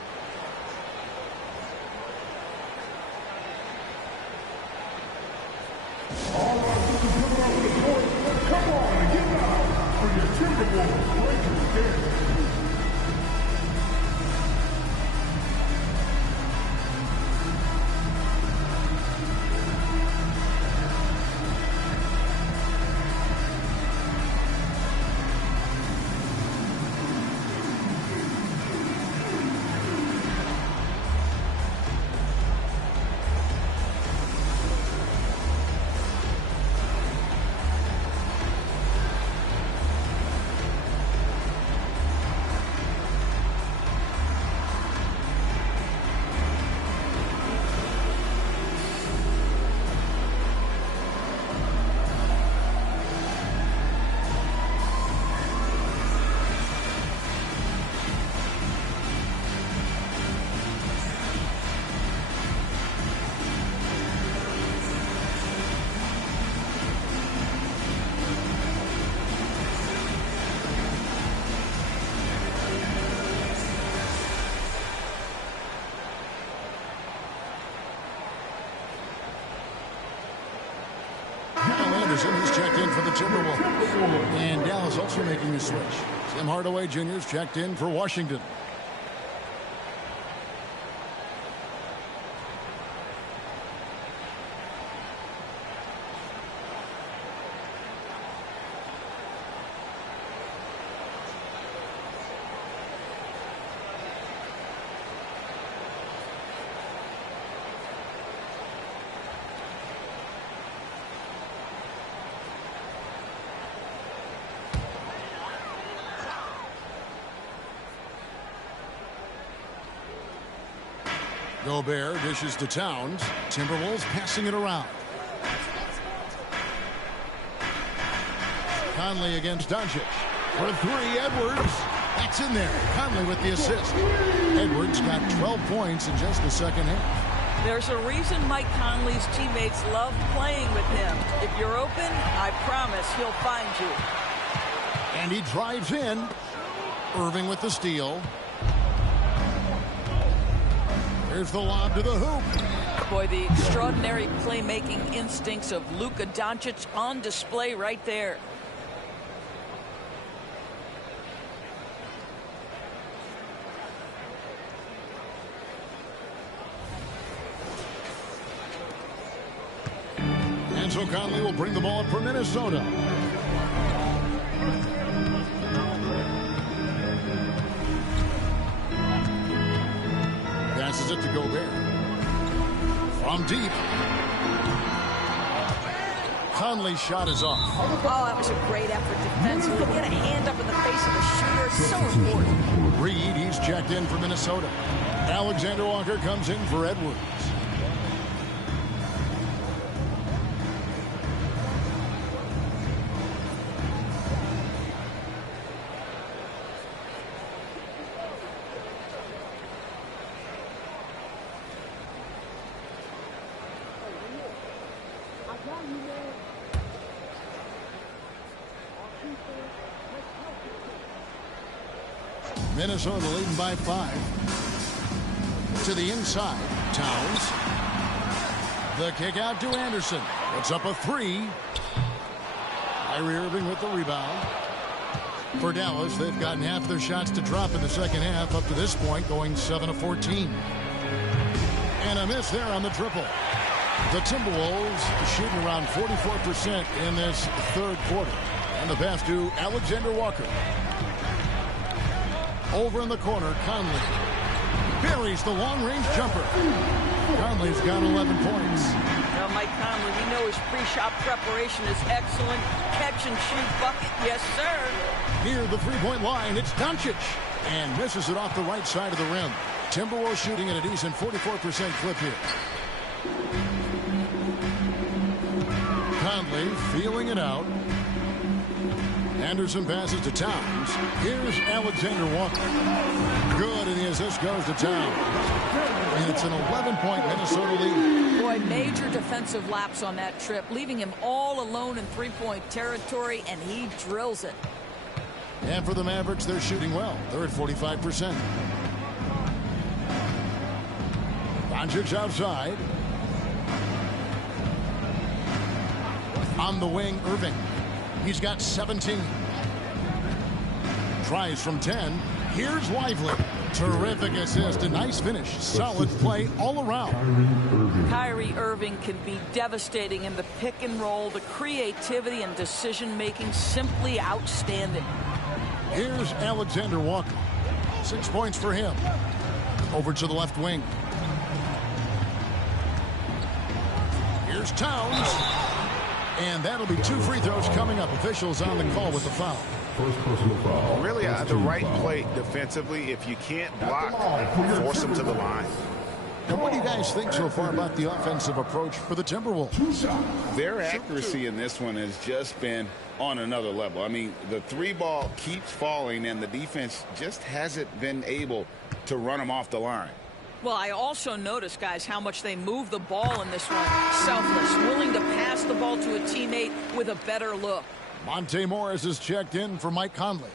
All right, this is coming off the court. Come on and get out for your Timberwolves Lakers game. Anderson is checked in for the Timberwolves. And Dallas also making a switch. Tim Hardaway Jr. is checked in for Washington. Gobert dishes to Towns. Timberwolves passing it around. Conley against Doncic. For three, Edwards. That's in there. Conley with the assist. Edwards got 12 points in just the second half. There's a reason Mike Conley's teammates love playing with him. If you're open, I promise he'll find you. And he drives in. Irving with the steal. Here's the lob to the hoop. Boy, the extraordinary playmaking instincts of Luka Doncic on display right there. And so Conley will bring the ball up for Minnesota. Passes it to Gobert. From deep. Conley's shot is off. Oh, that was a great effort defensively. Get a hand up in the face of the shooter. It's so important. Reed, he's checked in for Minnesota. Alexander Walker comes in for Edwards. Minnesota leading by 5. To the inside. Towns. The kick out to Anderson. It's up a 3. Kyrie Irving with the rebound. For Dallas, they've gotten half their shots to drop in the second half up to this point, going 7 of 14. And a miss there on the triple. The Timberwolves shooting around 44% in this third quarter. And the pass to Alexander Walker. Over in the corner, Conley buries the long-range jumper. Conley's got 11 points. Now, Mike Conley, we know his pre-shot preparation is excellent. Catch and shoot bucket, yes, sir. Near the three-point line, it's Doncic. And misses it off the right side of the rim. Timberwolves shooting at a decent 44% clip here. Conley feeling it out. Anderson passes to Towns. Here's Alexander Walker. Good, and the assist goes to Towns. And it's an 11-point Minnesota lead. Boy, major defensive lapse on that trip, leaving him all alone in three-point territory, and he drills it. And for the Mavericks, they're shooting well. They're at 45%. Doncic outside. On the wing, Irving. He's got 17. Tries from 10. Here's Lively. Terrific assist. A nice finish. Solid play all around. Kyrie Irving can be devastating in the pick and roll. The creativity and decision-making simply outstanding. Here's Alexander Walker. 6 points for him. Over to the left wing. Here's Towns. And that'll be 2 free throws coming up. Officials on the call with the foul. First personal foul. Really, the right play defensively. If you can't block, force them to the line. And what do you guys think so far about the offensive approach for the Timberwolves? Their accuracy in this one has just been on another level. I mean, the 3-ball keeps falling, and the defense just hasn't been able to run them off the line. Well, I also noticed, guys, how much they move the ball in this one. Selfless, willing to pass the ball to a teammate with a better look. Monte Morris is checked in for Mike Conley.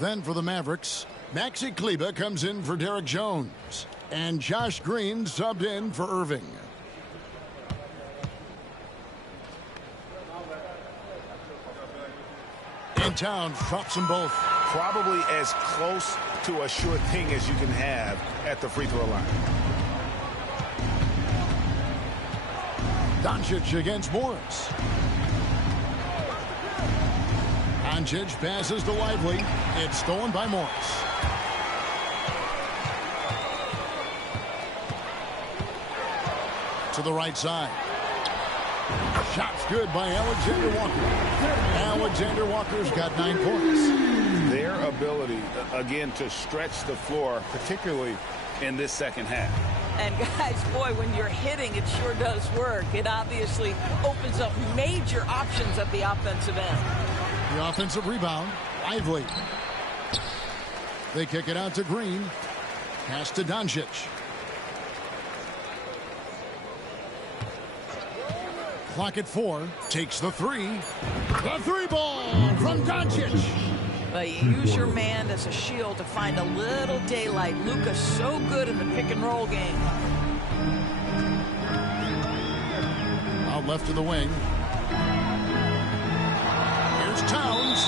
Then for the Mavericks, Maxi Kleber comes in for Derek Jones. And Josh Green subbed in for Irving. And Towns drops them both. Probably as close to a sure thing as you can have at the free throw line. Doncic against Morris. Doncic passes to Lively. It's stolen by Morris. To the right side. Shot's good by Alexander Walker. Alexander Walker's got 9 points. Their ability, again, to stretch the floor, particularly in this second half. And guys, boy, when you're hitting, it sure does work. It obviously opens up major options at the offensive end. The offensive rebound, Lively. They kick it out to Green. Pass to Doncic. Clock at 4. Takes the 3. The 3 ball from Doncic. But you use your man as a shield to find a little daylight. Luka's so good in the pick and roll game. Out left to the wing. Here's Towns.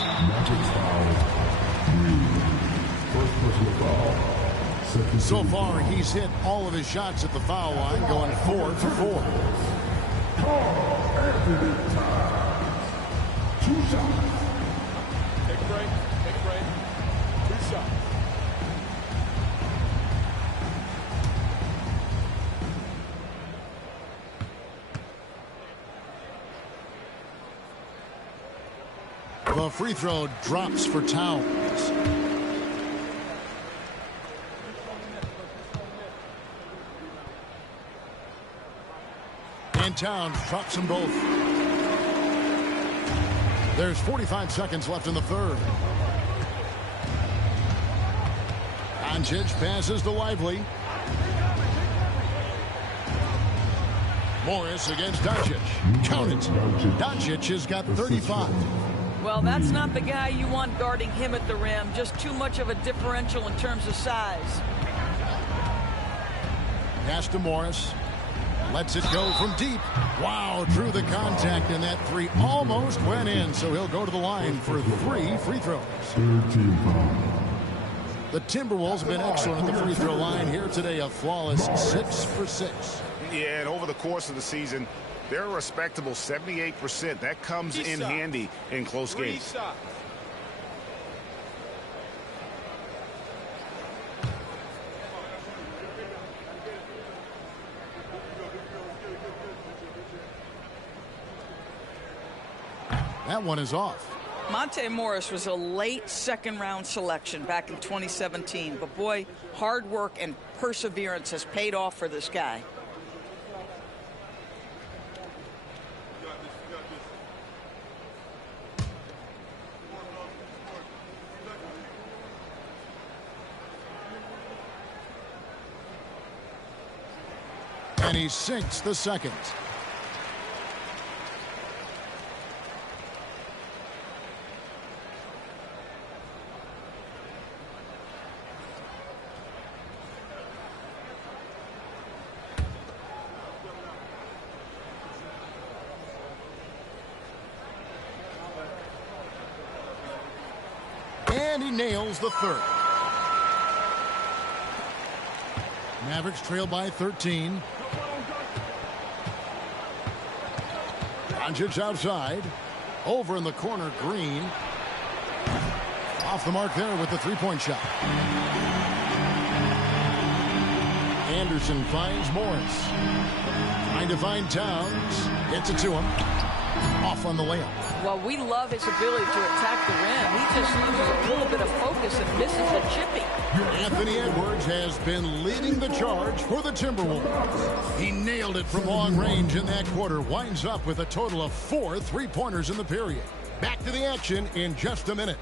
First personal foul. So far, he's hit all of his shots at the foul line, going 4 for 4. Anthony Towns. 2 shots. Take a break. 2 shots. The free throw drops for Towns. And Towns drops them both. There's 45 seconds left in the third. Doncic passes to Lively. Morris against Doncic. Count it. Doncic has got 35. Well, that's not the guy you want guarding him at the rim. Just too much of a differential in terms of size. Pass to Morris. Lets it go from deep. Wow, drew the contact, and that 3 almost went in, so he'll go to the line for 3 free throws. The Timberwolves have been excellent at the free throw line here today, a flawless 6 for 6. Yeah, and over the course of the season, they're a respectable 78%. That comes in handy in close games. That one is off. Monte Morris was a late second-round selection back in 2017. But, boy, hard work and perseverance has paid off for this guy. And he sinks the second. And he nails the third. Mavericks trail by 13. Doncic outside. Over in the corner, Green. Off the mark there with the three-point shot. Anderson finds Morris. Trying to find Towns. Gets it to him. Off on the layup. Well, we love his ability to attack the rim. He just loses a little bit of focus and misses the chippy. Anthony Edwards has been leading the charge for the Timberwolves. He nailed it from long range in that quarter. Winds up with a total of 4 3-pointers in the period. Back to the action in just a minute.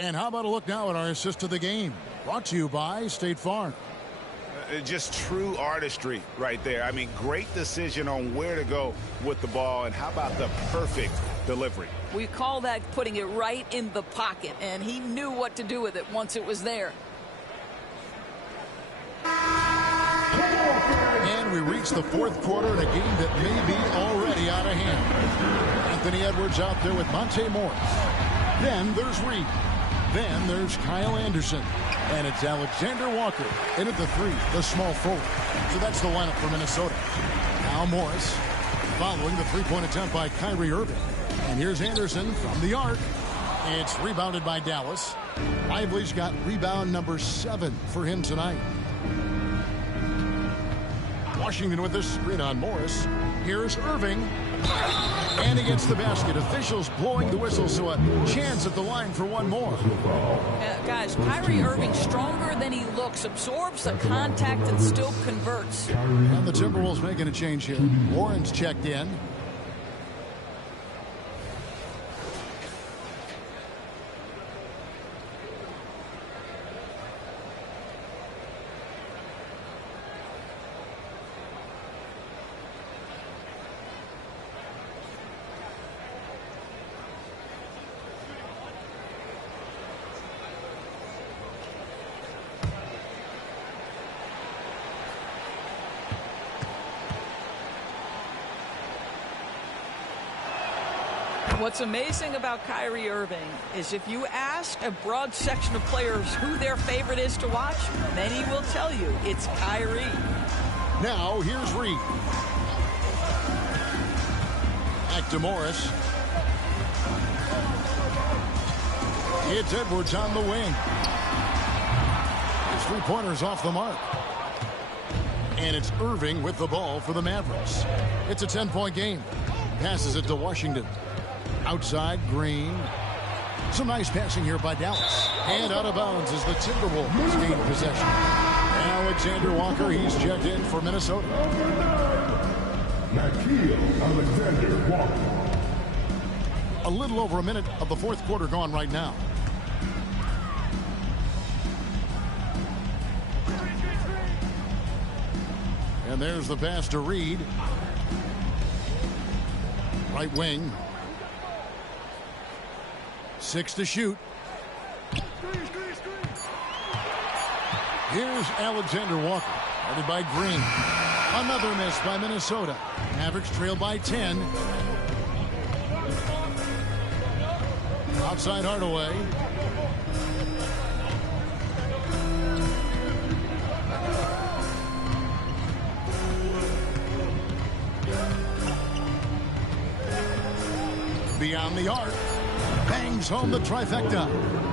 And how about a look now at our assist of the game? Brought to you by State Farm. Just true artistry right there. I mean, great decision on where to go with the ball, and how about the perfect delivery? We call that putting it right in the pocket, and he knew what to do with it once it was there. And we reach the fourth quarter in a game that may be already out of hand. Anthony Edwards out there with Monte Morris. Then there's Reed. Then there's Kyle Anderson. And it's Alexander Walker in at the three, the small forward. So that's the lineup for Minnesota. Now Morris following the three-point attempt by Kyrie Irving. And here's Anderson from the arc. It's rebounded by Dallas. Lively's got rebound number 7 for him tonight. Washington with this screen on Morris. Here's Irving. And he gets the basket. Officials blowing the whistle, so a chance at the line for one more. Guys, Kyrie Irving, stronger than he looks, absorbs the contact and still converts. And the Timberwolves making a change here. Warren's checked in. What's amazing about Kyrie Irving is if you ask a broad section of players who their favorite is to watch, many will tell you it's Kyrie. Now here's Reed. Back to Morris. It's Edwards on the wing. His three-pointer's off the mark. And it's Irving with the ball for the Mavericks. It's a 10-point game. Passes it to Washington. Outside, Green. Some nice passing here by Dallas. And out of bounds as the Timberwolves gain possession. Alexander Walker, he's checked in for Minnesota. Alexander Walker. A little over a minute of the fourth quarter gone right now. And there's the pass to Reed. Right wing. 6 to shoot. Here's Alexander Walker, guarded by Green. Another miss by Minnesota. Mavericks trail by 10. Outside Hardaway. Beyond the arc. Bangs home the trifecta.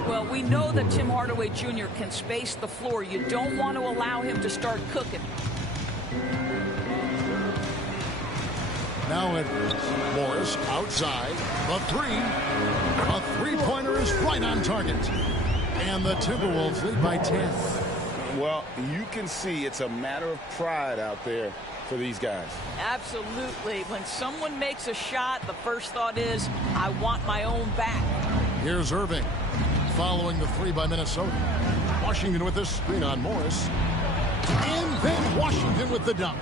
Well, we know that Tim Hardaway Jr. can space the floor. You don't want to allow him to start cooking. Now Edwards. Morris outside. The three. A three-pointer is right on target. And the Timberwolves lead by 10. Well, you can see it's a matter of pride out there for these guys. Absolutely. When someone makes a shot, the first thought is, I want my own back. Here's Irving following the three by Minnesota. Washington with this screen on Morris. And then Washington with the dunk.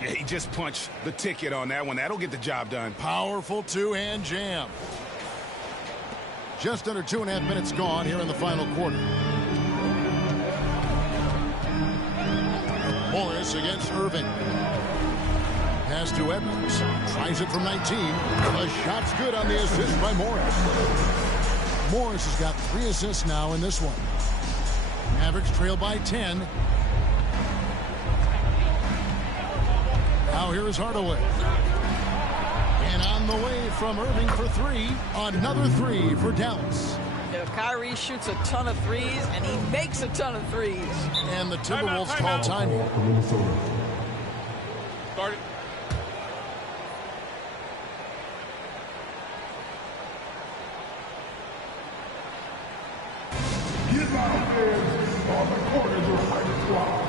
Yeah, he just punched the ticket on that one. That'll get the job done. Powerful two-hand jam. Just under 2.5 minutes gone here in the final quarter. Morris against Irving. Pass to Edwards. Tries it from 19. The shot's good on the assist by Morris. Morris has got 3 assists now in this one. Mavericks trail by 10. Now here is Hardaway. And on the way from Irving for 3. Another 3 for Dallas. You know, Kyrie shoots a ton of threes, and he makes a ton of threes. And the Timberwolves call time here. Start it. Get out there on the corners of High Squad.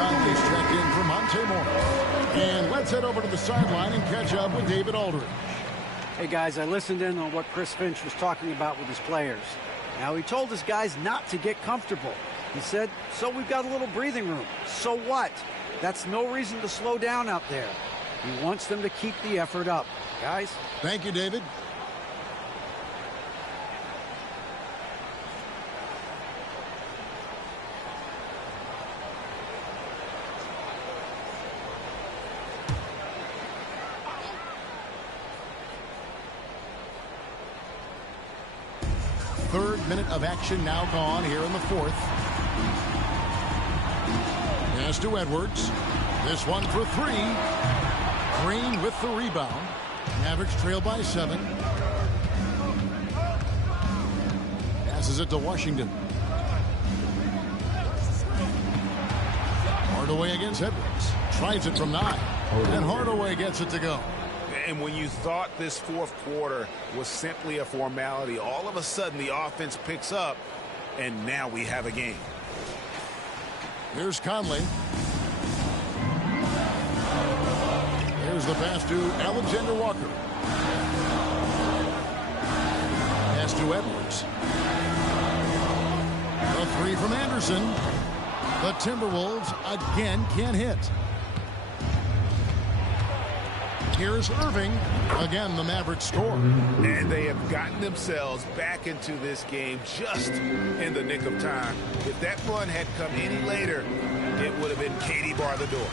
Conley's checked in for Monte Morris. And let's head over to the sideline and catch up with David Aldridge. Hey, guys, I listened in on what Chris Finch was talking about with his players. Now, he told his guys not to get comfortable. He said, so we've got a little breathing room. So what? That's no reason to slow down out there. He wants them to keep the effort up. Guys? Thank you, David. Third minute of action now gone here in the fourth. Pass to Edwards. This one for three. Green with the rebound. Mavericks trail by 7. Passes it to Washington. Hardaway against Edwards. Tries it from 9. And Hardaway gets it to go. And when you thought this fourth quarter was simply a formality, all of a sudden the offense picks up, and now we have a game. Here's Conley. Here's the pass to Alexander Walker. Pass to Edwards. The three from Anderson. The Timberwolves again can't hit. Here's Irving. Again, the Mavericks score. And they have gotten themselves back into this game just in the nick of time. If that run had come any later, it would have been Katie bar the door.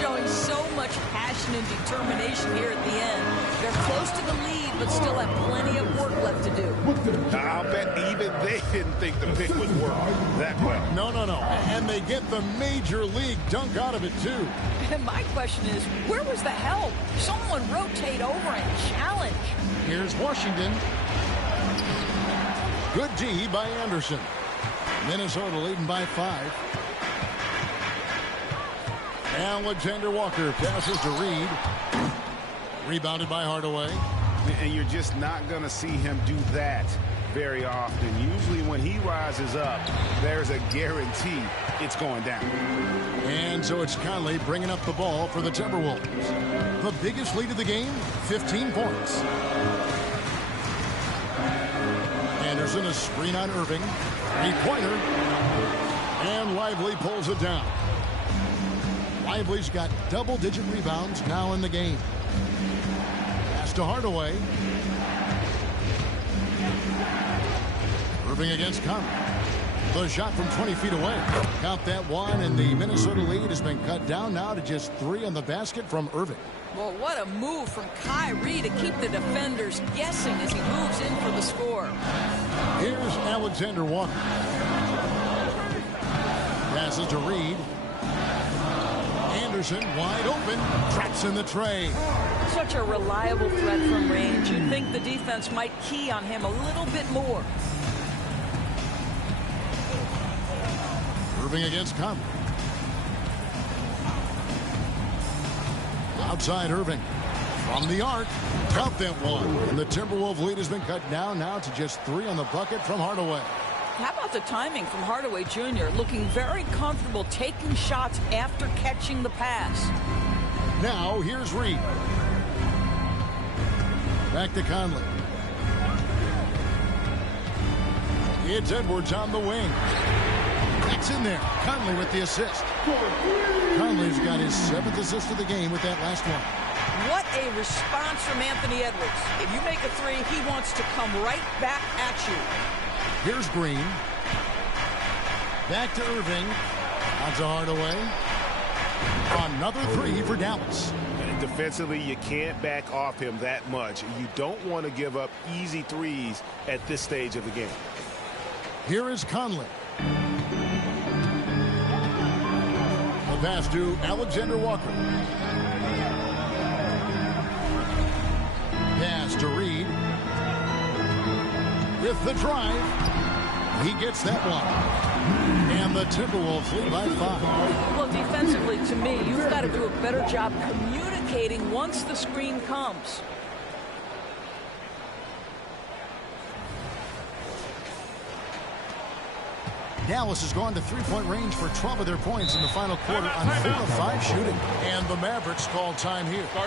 Showing so much passion and determination here at the end. They're close to the lead, but still have plenty of work left to do. I'll bet even they didn't think the pick would work that well. No. And they get the major league dunk out of it, too. And my question is, where was the help? Someone rotate over and challenge. Here's Washington. Good D by Anderson. Minnesota leading by 5. Alexander Walker passes to Reed. Rebounded by Hardaway. And you're just not going to see him do that very often. Usually when he rises up, there's a guarantee it's going down. And so it's Conley bringing up the ball for the Timberwolves. The biggest lead of the game, 15 points. Anderson, a screen on Irving. Three-pointer. And Lively pulls it down. Lively's got double-digit rebounds now in the game. Pass to Hardaway. Irving against Conley. The shot from 20 feet away. Count that one, and the Minnesota lead has been cut down now to just 3 on the basket from Irving. Well, what a move from Kyrie to keep the defenders guessing as he moves in for the score. Here's Alexander Walker. Passes to Reed. Anderson wide open. Traps in the tray. Such a reliable threat from range. You'd think the defense might key on him a little bit more. Irving against Conley. Outside Irving. From the arc. Count that one. And the Timberwolves lead has been cut down now to just 3 on the bucket from Hardaway. How about the timing from Hardaway Jr. looking very comfortable taking shots after catching the pass. Now here's Reed. Back to Conley. It's Edwards on the wing. That's in there. Conley with the assist. Conley's got his 7th assist of the game with that last one. What a response from Anthony Edwards. If you make a 3, he wants to come right back at you. Here's Green. Back to Irving. On to Hardaway. Another 3 for Dallas. And defensively, you can't back off him that much. You don't want to give up easy threes at this stage of the game. Here is Conley. The pass to Alexander Walker. Pass to Reed. With the drive. He gets that one. And the Timberwolves lead by 5. Well, defensively, to me, you've got to do a better job communicating once the screen comes. Dallas has gone to three-point range for 12 of their points in the final quarter on 4 of 5 shooting. And the Mavericks call time here. Come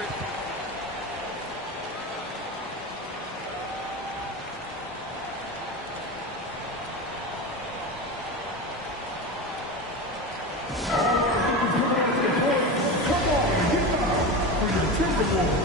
on, get up for your Timberwolves.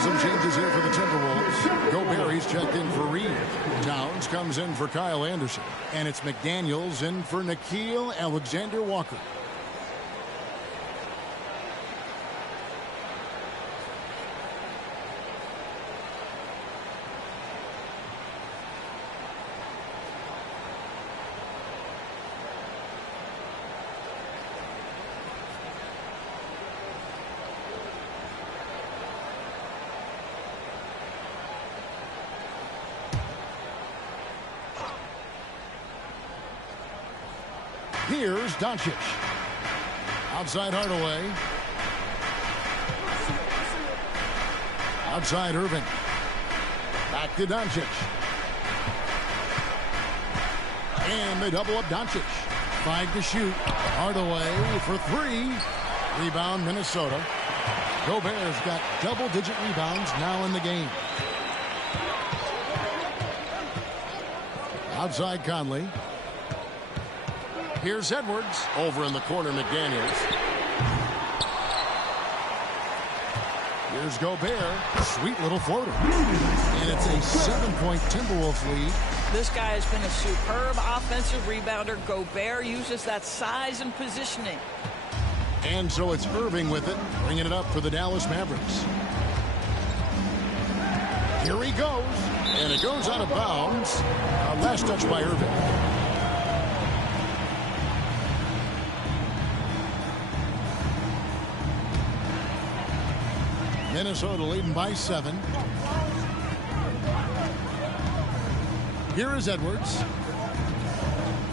Some changes here for the Timberwolves. Gobert's checked in for Reed. Towns comes in for Kyle Anderson. And it's McDaniels in for Nickeil Alexander-Walker. Here's Doncic. Outside Hardaway. Outside Irving. Back to Doncic. And they double up Doncic. 5 to shoot. Hardaway for 3. Rebound Minnesota. Gobert's got double-digit rebounds now in the game. Outside Conley. Here's Edwards. Over in the corner, McDaniels. Here's Gobert. Sweet little floater. And it's a 7-point Timberwolves lead. This guy has been a superb offensive rebounder. Gobert uses that size and positioning. And so it's Irving with it, bringing it up for the Dallas Mavericks. Here he goes. And it goes out of bounds. Last touch by Irving. Minnesota leading by 7. Here is Edwards.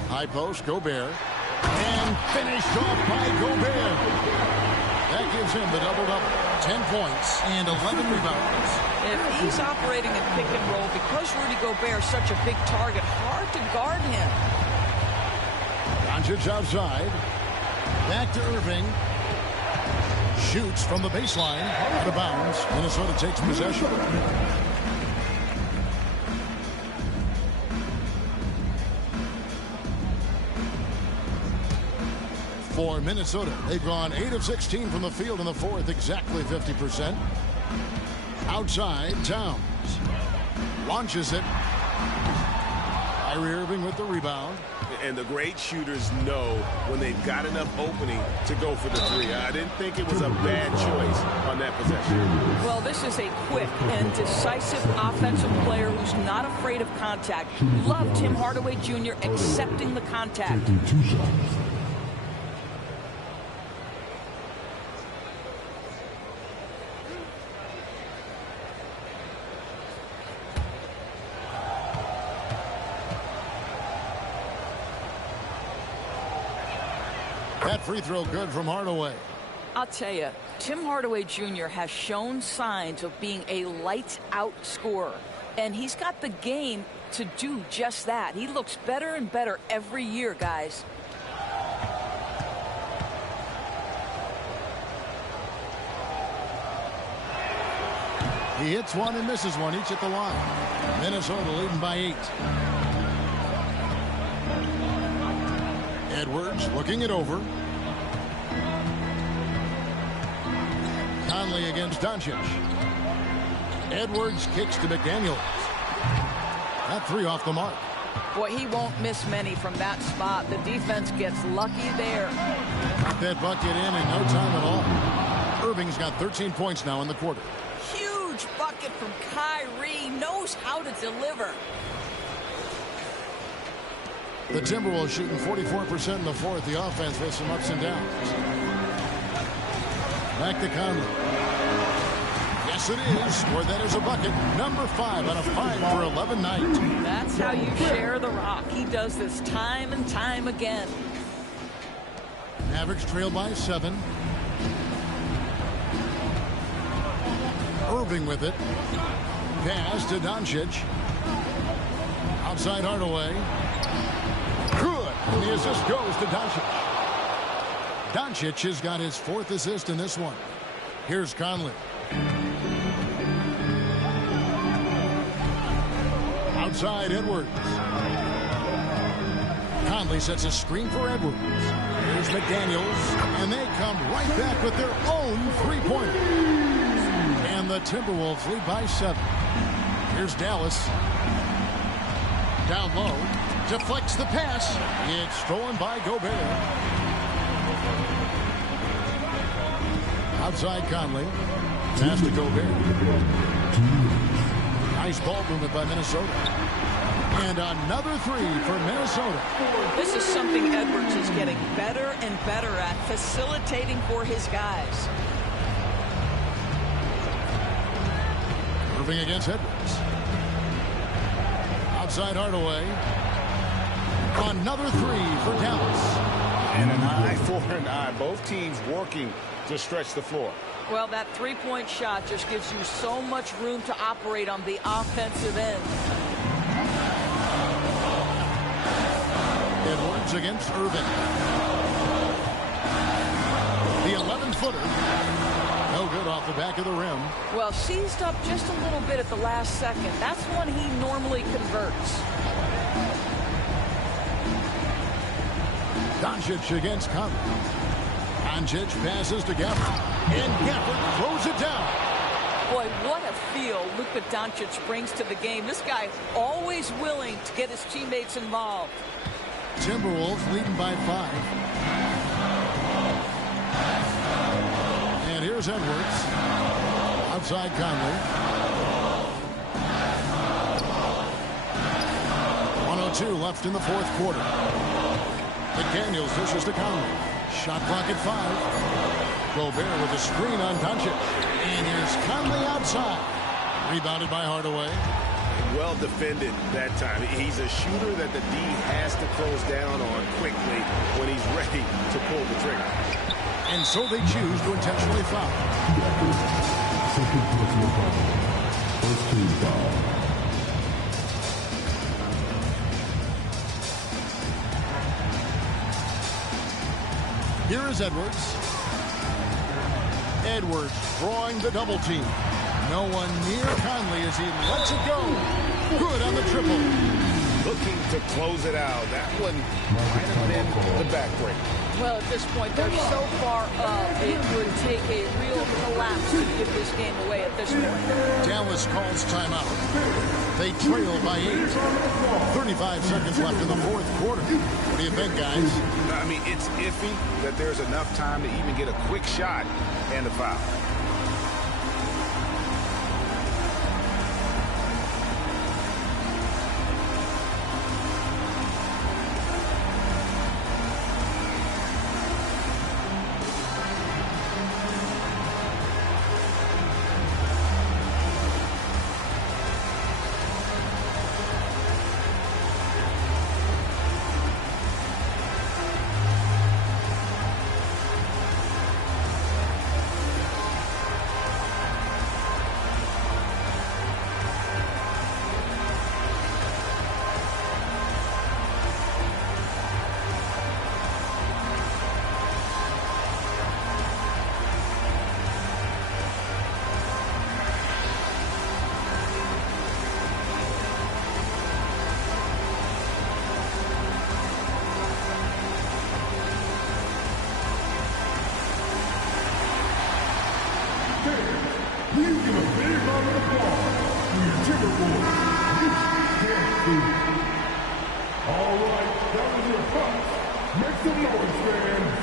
High post, Gobert. And finished off by Gobert. That gives him the double-double. 10 points and 11 rebounds. If he's operating in pick and roll, because Rudy Gobert is such a big target, hard to guard him. Doncic outside. Back to Irving. Shoots from the baseline, out of bounds. Minnesota takes possession. For Minnesota, they've gone 8 of 16 from the field in the fourth, exactly 50%. Outside, Towns. Launches it. Kyrie Irving with the rebound. And the great shooters know when they've got enough opening to go for the 3. I didn't think it was a bad choice on that possession. Well, this is a quick and decisive offensive player who's not afraid of contact. Love Tim Hardaway Jr. accepting the contact. That free throw good from Hardaway. I'll tell you, Tim Hardaway Jr. has shown signs of being a lights-out scorer. And he's got the game to do just that. He looks better and better every year, guys. He hits one and misses one, each at the line. Minnesota leading by 8. Edwards looking it over. Conley against Doncic. Edwards kicks to McDaniels. That 3 off the mark. Boy, he won't miss many from that spot. The defense gets lucky there. Got that bucket in no time at all. Irving's got 13 points now in the quarter. Huge bucket from Kyrie. Knows how to deliver. The Timberwolves shooting 44% in the fourth. The offense with some ups and downs. Back to Conley. Yes, it is. Or that is a bucket. Number 5 on a 5 for 11 night. That's how you share the rock. He does this time and time again. Mavericks trail by 7. Irving with it. Pass to Doncic. Outside Hardaway. Good. And the assist goes to Doncic. Doncic has got his 4th assist in this one. Here's Conley. Outside Edwards. Conley sets a screen for Edwards. Here's McDaniels. And they come right back with their own 3-pointer. And the Timberwolves lead by 7. Here's Dallas. Down low. Deflects the pass. It's stolen by Gobert. Outside Conley. Pass to Gobert. Nice ball movement by Minnesota. And another 3 for Minnesota. This is something Edwards is getting better and better at, facilitating for his guys. Irving against Edwards. Outside Hardaway. Another 3 for Dallas. And an eye for an eye. Both teams working to stretch the floor. Well, that 3-point shot just gives you so much room to operate on the offensive end. Edwards against Irving. The 11-footer. No good off the back of the rim. Well, seized up just a little bit at the last second. That's when he normally converts. Doncic against Conley. Doncic passes to Gafford. And Gafford throws it down. Boy, what a feel Luka Doncic brings to the game. This guy always willing to get his teammates involved. Timberwolves leading by 5. And here's Edwards. Outside Conley. 1:02 left in the 4th quarter. McDaniels dishes to Conley. Shot clock at 5. Gobert with a screen on Doncic. And here's Conley outside. Rebounded by Hardaway. Well defended that time. He's a shooter that the D has to close down on quickly when he's ready to pull the trigger. And so they choose to intentionally foul. Second personal foul. First team foul. Here is Edwards. Edwards drawing the double team. No one near Conley as he lets it go. Good on the triple. Looking to close it out. That one might have been the backbreak. Well, at this point, they're so far up, it would take a real collapse to give this game away at this point. Dallas calls timeout. They trail by 8. 35 seconds left in the 4th quarter. What do you think, guys? I mean, it's iffy that there's enough time to even get a quick shot and a foul. Please give a big round of applause for your Timberwolves. All right, that was your punch. Make some noise, fans.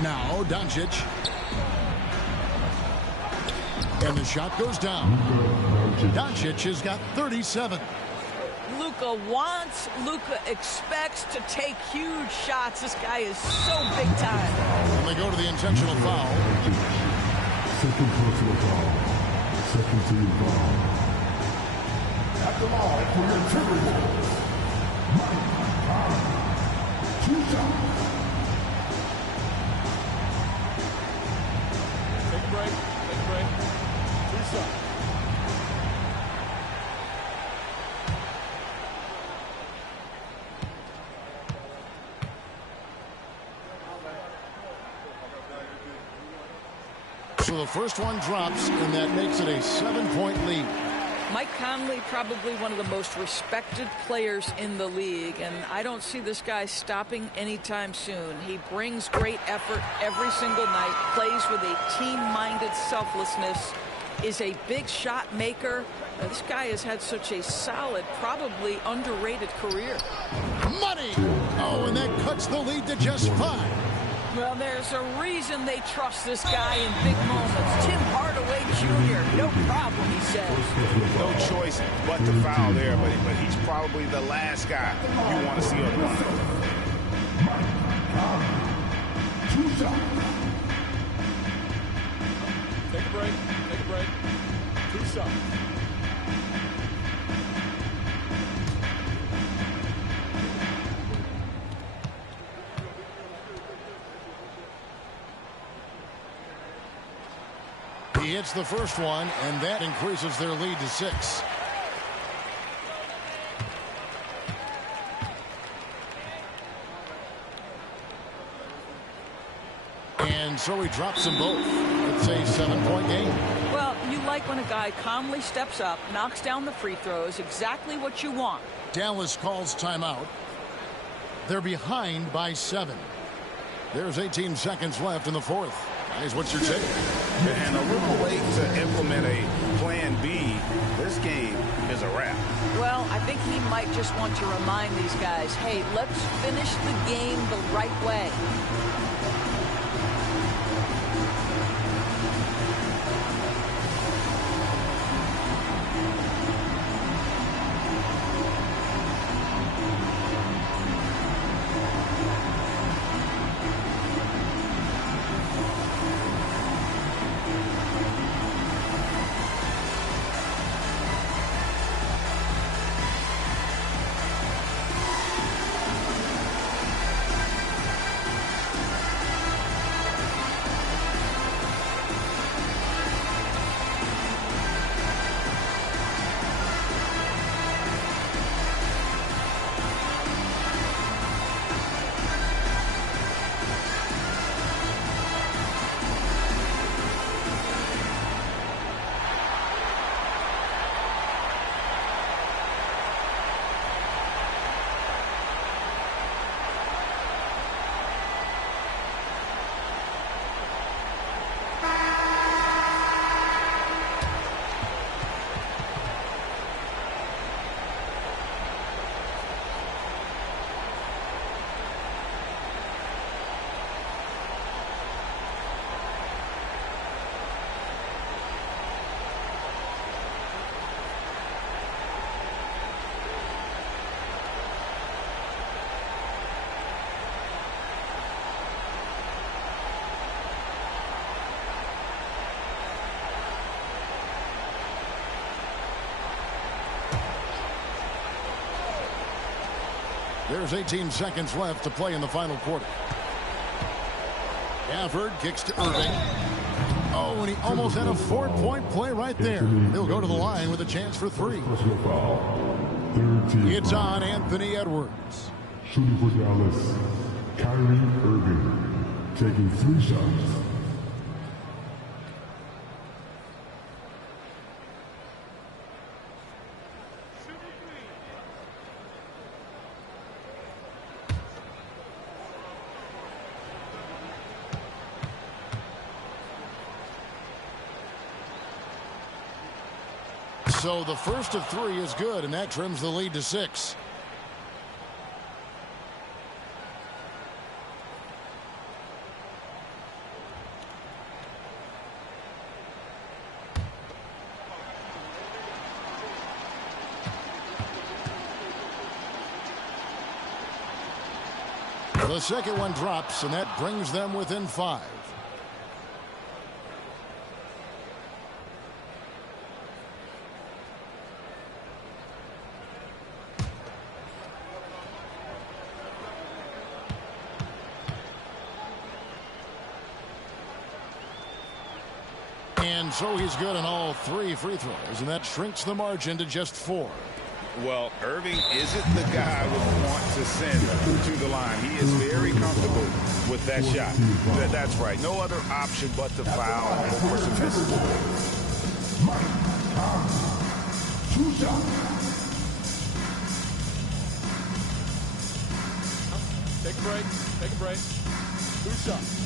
Now, Doncic. And the shot goes down. Doncic has got 37. Luka wants, Luka expects to take huge shots. This guy is so big time. And they go to the intentional foul. Second personal foul. Second team foul. At the line for your Timberwolves. Mike Conley. 2 shots. Take a break. Take a break. 2 shots. So the first one drops, and that makes it a 7-point lead. Mike Conley, probably one of the most respected players in the league, and I don't see this guy stopping anytime soon. He brings great effort every single night, plays with a team-minded selflessness, is a big shot maker. This guy has had such a solid, probably underrated career. Money! Oh, and that cuts the lead to just 5. Well, there's a reason they trust this guy in big moments. Tim Hardaway Jr., no problem, he says. No choice but to foul there, but he's probably the last guy you want to see on the line. 2 shots. Take a break. Take a break. 2 shots. He hits the first one, and that increases their lead to 6. And so he drops them both. It's a 7-point game. Well, you like when a guy calmly steps up, knocks down the free throws, exactly what you want. Dallas calls timeout. They're behind by 7. There's 18 seconds left in the fourth. Guys, what's your take? And a little late to implement a plan B. This game is a wrap. Well, I think he might just want to remind these guys, hey, let's finish the game the right way. There's 18 seconds left to play in the final quarter. Gafford kicks to Irving. Oh, and he almost had a 4-point play right there. He'll go to the line with a chance for 3. Personal foul. Third team It's foul. on Anthony Edwards. Shooting for Dallas, Kyrie Irving, taking 3 shots. So the first of 3 is good, and that trims the lead to 6. The second one drops, and that brings them within 5. And so he's good on all 3 free throws, and that shrinks the margin to just 4. Well, Irving isn't the guy I would want to send to the line. He is very comfortable with that shot. That's right. No other option but to foul. And of course, if this is 2 shots. Take a break. Take a break. 2 shots.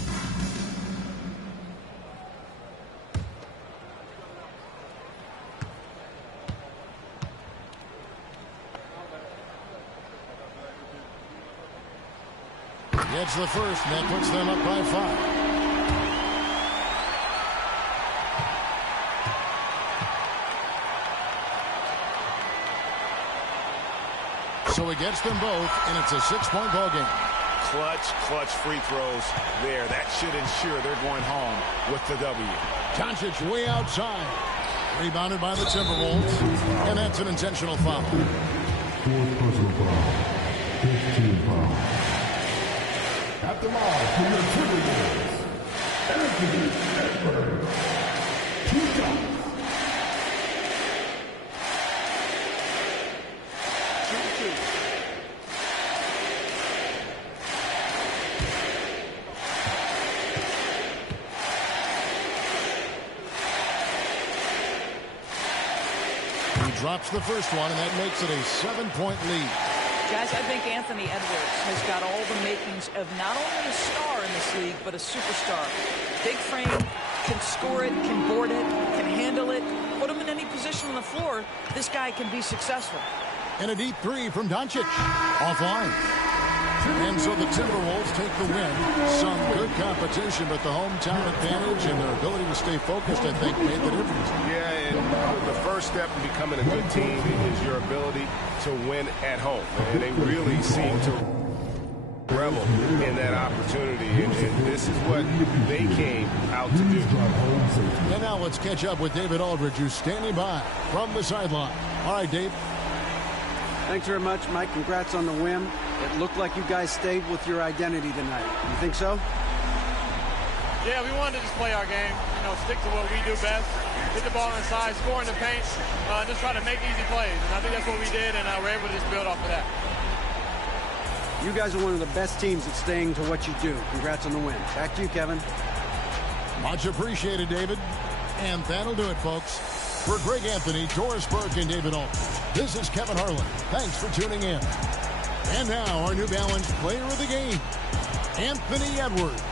Gets the first, and that puts them up by 5. So he gets them both, and it's a 6-point ball game. Clutch free throws there. That should ensure they're going home with the W. Doncic way outside. Rebounded by the Timberwolves, and that's an intentional foul. 4th personal foul. 5th team foul. At the line for your Timberwolves, Anthony Edwards. 2 shots. He drops the first one, and that makes it a 7-point lead. Guys, I think Anthony Edwards has got all the makings of not only a star in this league, but a superstar. Big frame, can score it, can board it, can handle it. Put him in any position on the floor, this guy can be successful. And a deep 3 from Doncic. Offline. And so the Timberwolves take the win. Some good competition, but the hometown advantage and their ability to stay focused, I think, made the difference. Yeah, and the first step in becoming a good team is your ability to win at home. And they really seem to revel in that opportunity. And this is what they came out to do. And now let's catch up with David Aldridge, who's standing by from the sideline. All right, Dave. Thanks very much, Mike. Congrats on the win. It looked like you guys stayed with your identity tonight. You think so? Yeah, we wanted to just play our game, stick to what we do best, hit the ball inside, score in the paint, just try to make easy plays. And I think that's what we did, and we're able to just build off of that. You guys are one of the best teams at staying to what you do. Congrats on the win. Back to you, Kevin. Much appreciated, David. And that'll do it, folks. For Greg Anthony, Doris Burke, and David Aldridge, this is Kevin Harlan. Thanks for tuning in. And now, our New Balance player of the game, Anthony Edwards.